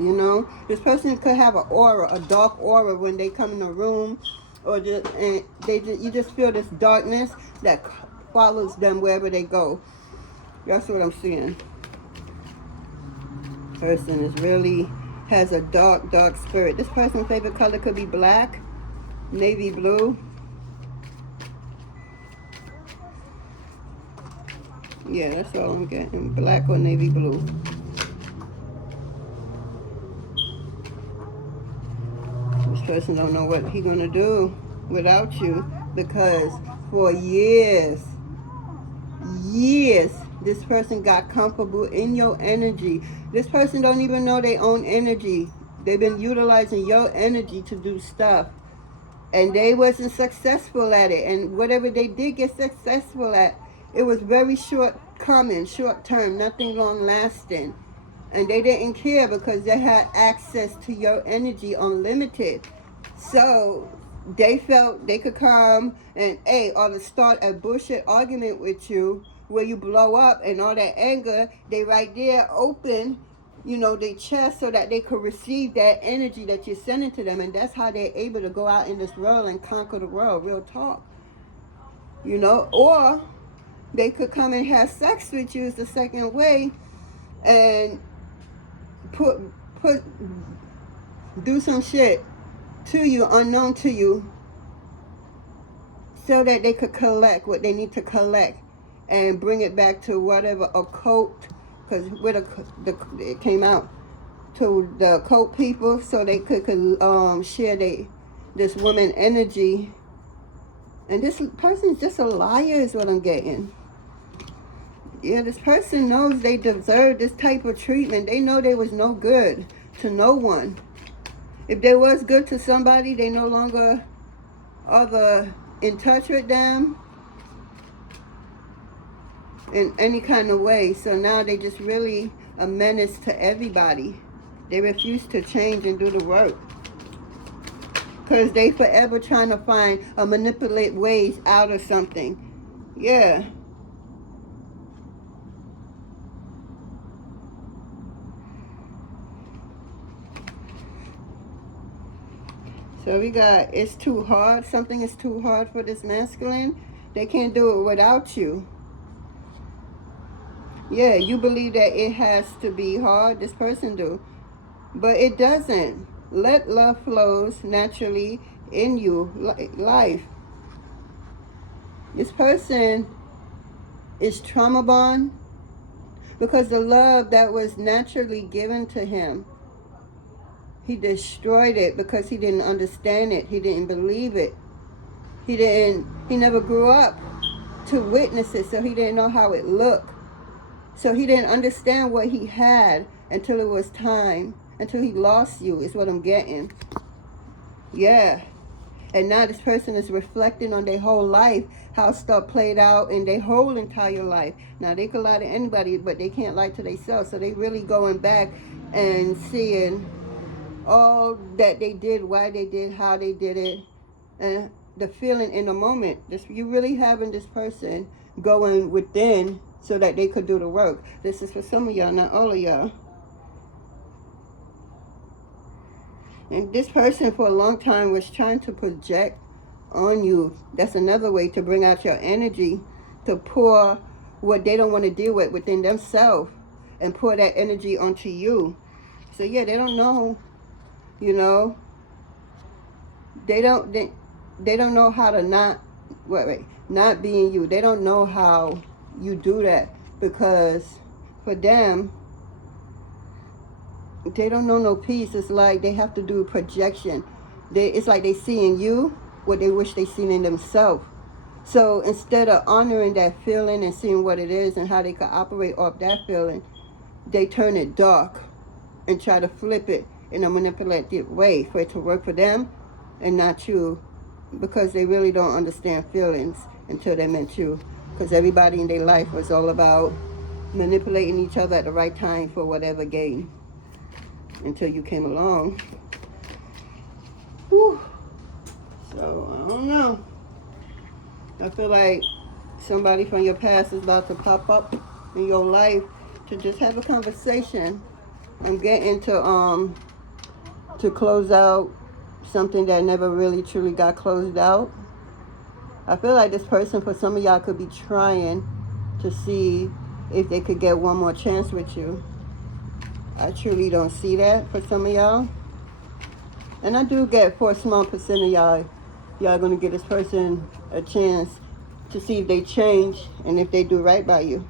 You know, this person could have an aura, a dark aura when they come in the room, or you just feel this darkness that follows them wherever they go. That's what I'm seeing. Person is really has a dark spirit. This person's favorite color could be black, navy blue. Yeah, that's all I'm getting. Black or navy blue. This person don't know what he's gonna do without you, because for years, this person got comfortable in your energy. This person don't even know their own energy. They've been utilizing your energy to do stuff, and they wasn't successful at it. And whatever they did get successful at, it was very short term, nothing long lasting. And they didn't care because they had access to your energy unlimited. So they felt they could come and or to start a bullshit argument with you where you blow up, and all that anger, they right there open, you know, their chest so that they could receive that energy that you're sending to them. And that's how they're able to go out in this world and conquer the world. Real talk. You know, or they could come and have sex with you, is the second way, and do some shit to you, unknown to you, so that they could collect what they need to collect and bring it back to whatever occult, because it came out to the occult people, so they could share this woman energy. And this person's just a liar is what I'm getting. Yeah, this person knows they deserve this type of treatment. They know they was no good to no one. If they was good to somebody, they no longer are in touch with them in any kind of way. So now they just really a menace to everybody. They refuse to change and do the work, because they forever trying to find or manipulate ways out of something. Yeah. So we got, it's too hard. Something is too hard for this masculine. They can't do it without you. Yeah, you believe that it has to be hard. This person do. But it doesn't. Let love flows naturally in you, life. This person is trauma bond because the love that was naturally given to him, he destroyed it because he didn't understand it. He didn't believe it. He never grew up to witness it, so he didn't know how it looked. So he didn't understand what he had until it was time, until he lost you, is what I'm getting. Yeah. And now this person is reflecting on their whole life, how stuff played out in their whole entire life. Now, they could lie to anybody, but they can't lie to themselves. So they really going back and seeing all that they did, why they did, how they did it, and the feeling in the moment. You really having this person going within so that they could do the work. This is for some of y'all, not all of y'all. And this person for a long time was trying to project on you. That's another way to bring out your energy, to pour what they don't want to deal with within themselves. and pour that energy onto you. So yeah, they don't know, you know, they don't know how to not being you. They don't know how you do that, because for them, they don't know no peace. It's like they have to do projection. It's like they see in you what they wish they seen in themselves. So instead of honoring that feeling and seeing what it is and how they could operate off that feeling, they turn it dark and try to flip it in a manipulative way for it to work for them and not you, because they really don't understand feelings until they met you. Because everybody in their life was all about manipulating each other at the right time for whatever gain, until you came along. Whew. So, I don't know. I feel like somebody from your past is about to pop up in your life to just have a conversation. I'm getting to close out something that never really truly got closed out. I feel like this person, for some of y'all, could be trying to see if they could get one more chance with you. I truly don't see that for some of y'all. And I do get, for a small percent of y'all going to give this person a chance to see if they change and if they do right by you.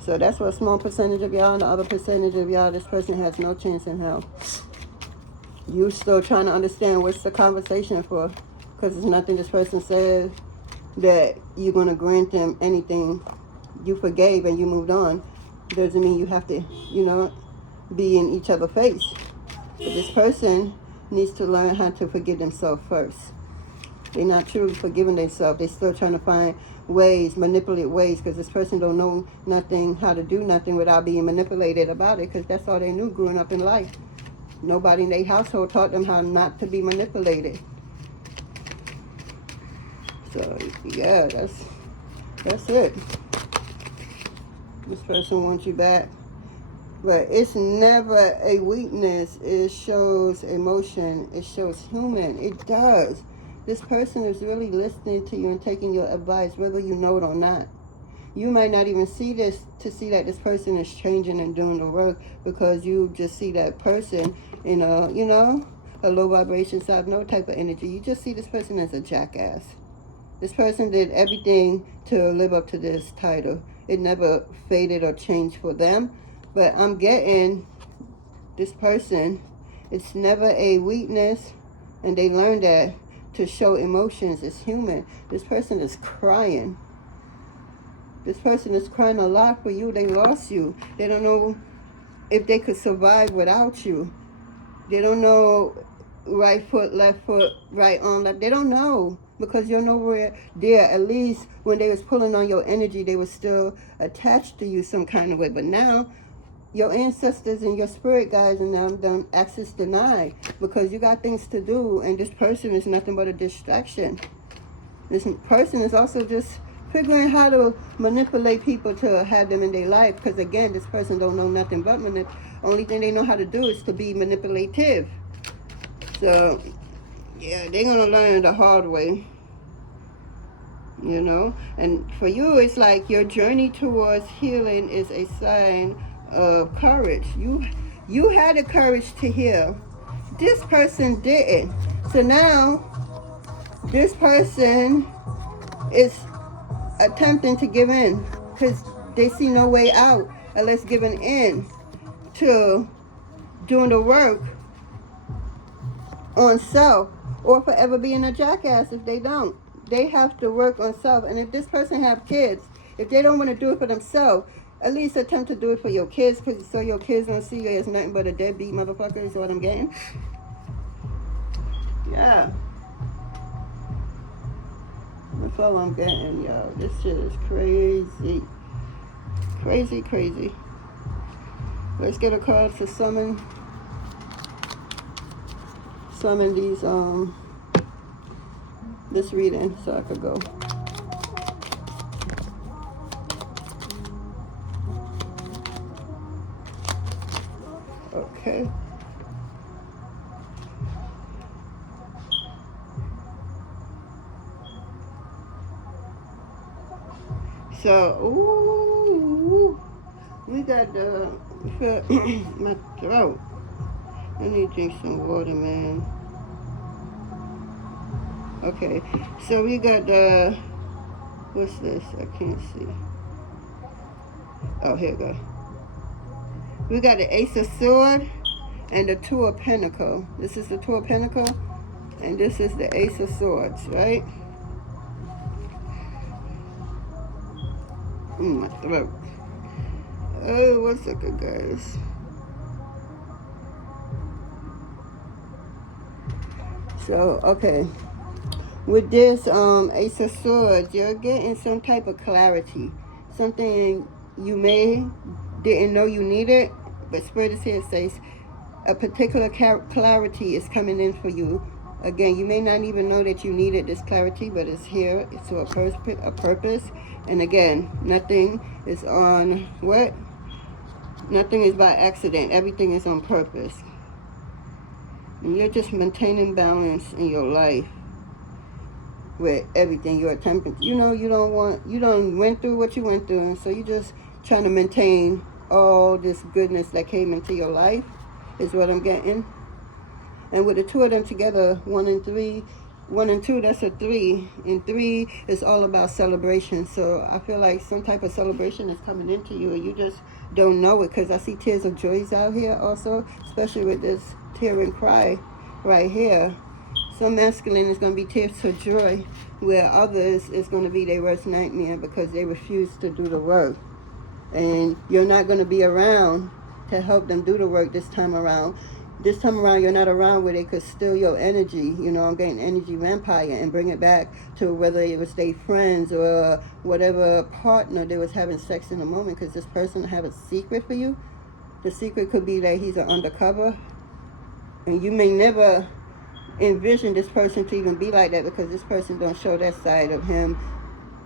So that's what a small percentage of y'all, and the other percentage of y'all, this person has no chance in hell. You still trying to understand what's the conversation for, because there's nothing this person says that you're going to grant them anything. You forgave and you moved on. Doesn't mean you have to, be in each other's face. But this person needs to learn how to forgive themselves first. They're not truly forgiving themselves. They're still trying to find ways, manipulate ways, because this person don't know nothing, how to do nothing without being manipulated about it, because that's all they knew growing up in life. Nobody in their household taught them how not to be manipulated. So, yeah, that's it. This person wants you back. But it's never a weakness. It shows emotion. It shows human. It does. This person is really listening to you and taking your advice, whether you know it or not. You might not even see this to see that this person is changing and doing the work, because you just see that person in a low vibration side, no type of energy. You just see this person as a jackass. This person did everything to live up to this title. It never faded or changed for them. But I'm getting this person, it's never a weakness, and they learned that to show emotions is human. This person is crying. This person is crying a lot for you. They lost you. They don't know if they could survive without you. They don't know right foot, left foot, right arm, left. They don't know, because you're nowhere there. At least when they was pulling on your energy, they were still attached to you some kind of way. But now, your ancestors and your spirit guides and them access denied, because you got things to do, and this person is nothing but a distraction. This person is also just figuring how to manipulate people to have them in their life, because again, this person don't know nothing but only thing they know how to do is to be manipulative. So yeah, they're gonna learn the hard way, and for you, it's like your journey towards healing is a sign of courage. You had the courage to heal. This person didn't. So now this person is attempting to give in, because they see no way out unless giving in to doing the work on self, or forever being a jackass if they don't. They have to work on self. And if this person have kids, if they don't want to do it for themselves, at least attempt to do it for your kids, so your kids don't see you as nothing but a deadbeat motherfucker, is what I'm getting. Yeah. That's all I'm getting, yo. This shit is crazy. Crazy, crazy. Let's get a card to summon these, this reading, so I could go. Okay. So, We got the, my throat. I need to drink some water, man. Okay, so we got the, what's this? I can't see. Oh, here we go. We got the Ace of Swords and the Two of Pentacles. This is the Two of Pentacles, and this is the Ace of Swords, right? My throat. Oh, 1 second, guys. So, okay. With this Ace of Swords, you're getting some type of clarity. Something you may didn't know you needed, but Spirit is here says a particular clarity is coming in for you. Again, you may not even know that you needed this clarity, but it's here. It's for a purpose. And again, nothing is on what? Nothing is by accident. Everything is on purpose. And you're just maintaining balance in your life with everything you're attempting. You know, you don't went through what you went through, and so you're just trying to maintain all this goodness that came into your life, is what I'm getting. And with the two of them together, 1 and 3, 1 and 2, that's a 3. And 3 is all about celebration. So I feel like some type of celebration is coming into you, and you just don't know it, because I see tears of joys out here also, especially with this tear and cry right here. Some masculine is going to be tears of joy, where others is going to be their worst nightmare because they refuse to do the work. And you're not going to be around to help them do the work this time around. This time around, you're not around where they could steal your energy. You know, I'm getting energy vampire and bring it back to whether it was their friends or whatever partner they was having sex in the moment, because this person have a secret for you. The secret could be that he's an undercover. And you may never envision this person to even be like that, because this person don't show that side of him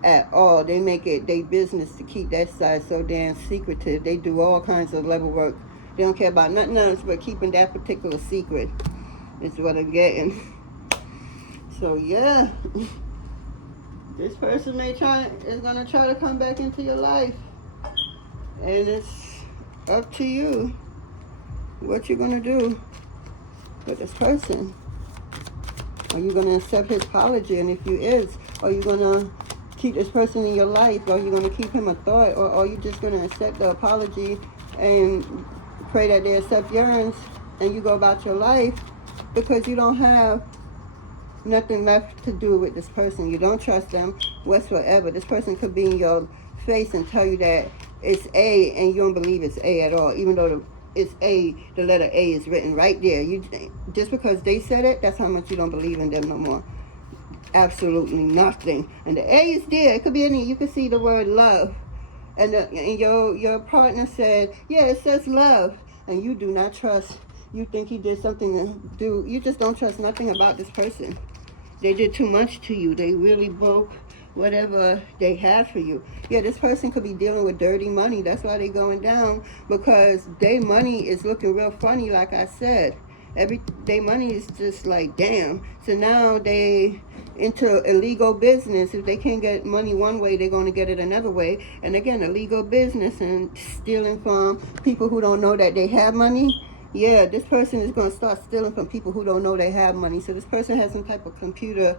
at all. They make it their business to keep that side so damn secretive. They do all kinds of level work. They don't care about nothing else but keeping that particular secret, is what I'm getting. So yeah, this person is gonna try to come back into your life, and it's up to you what you're gonna do with this person. Are you gonna accept his apology? And if you is, are you gonna keep this person in your life? Or are you gonna keep him a thought? Or are you just gonna accept the apology and pray that they accept yours, and you go about your life, because you don't have nothing left to do with this person? You don't trust them whatsoever. This person could be in your face and tell you that it's A, and you don't believe it's A at all, even though it's A, the letter A is written right there. Just because they said it, that's how much you don't believe in them no more. Absolutely nothing. And the A is there. It could be any. You can see the word love. And your partner said, yeah, it says love. And you do not trust. You think he did something to do. You just don't trust nothing about this person. They did too much to you. They really broke whatever they have for you. Yeah, this person could be dealing with dirty money. That's why they're going down, because their money is looking real funny, like I said. Their money is just like, damn. So now they into illegal business. If they can't get money one way, they're going to get it another way. And again, illegal business and stealing from people who don't know that they have money. Yeah, this person is going to start stealing from people who don't know they have money. So this person has some type of computer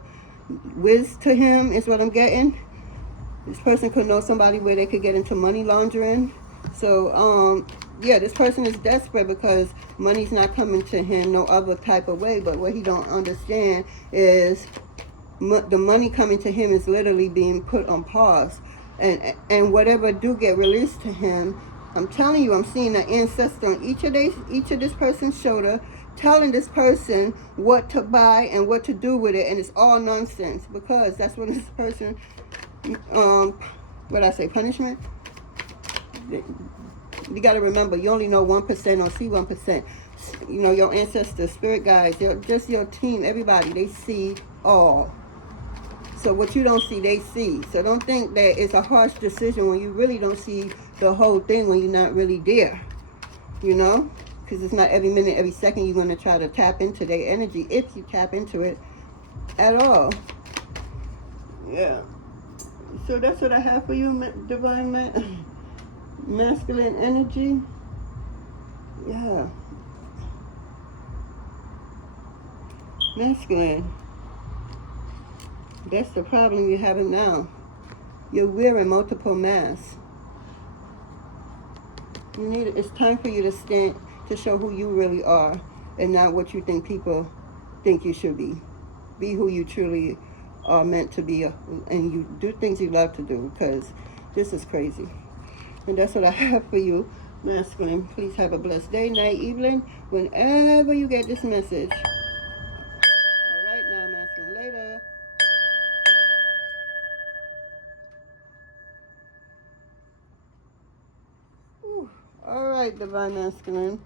whiz to him, is what I'm getting. This person could know somebody where they could get into money laundering. So, yeah, this person is desperate because money's not coming to him no other type of way. But what he don't understand is the money coming to him is literally being put on pause. And whatever do get released to him, I'm telling you, I'm seeing an ancestor on each of this person's shoulder, telling this person what to buy and what to do with it, and it's all nonsense, because that's when this person, what I say, punishment. You got to remember, you only know 1% or see 1%. You know, your ancestors, spirit guides, just your team, everybody, they see all. So what you don't see, they see. So don't think that it's a harsh decision when you really don't see the whole thing, when you're not really there, you know? Because it's not every minute, every second you're going to try to tap into their energy, if you tap into it at all. Yeah. So that's what I have for you, Divine Man. Masculine energy. Yeah. Masculine. That's the problem you're having now. You're wearing multiple masks. It's time for you to stand, to show who you really are and not what you think people think you should be. Be who you truly are meant to be, and you do things you love to do, because this is crazy. And that's what I have for you, masculine. Please have a blessed day, night, evening, whenever you get this message. All right, now, masculine, later. Whew. All right, divine masculine.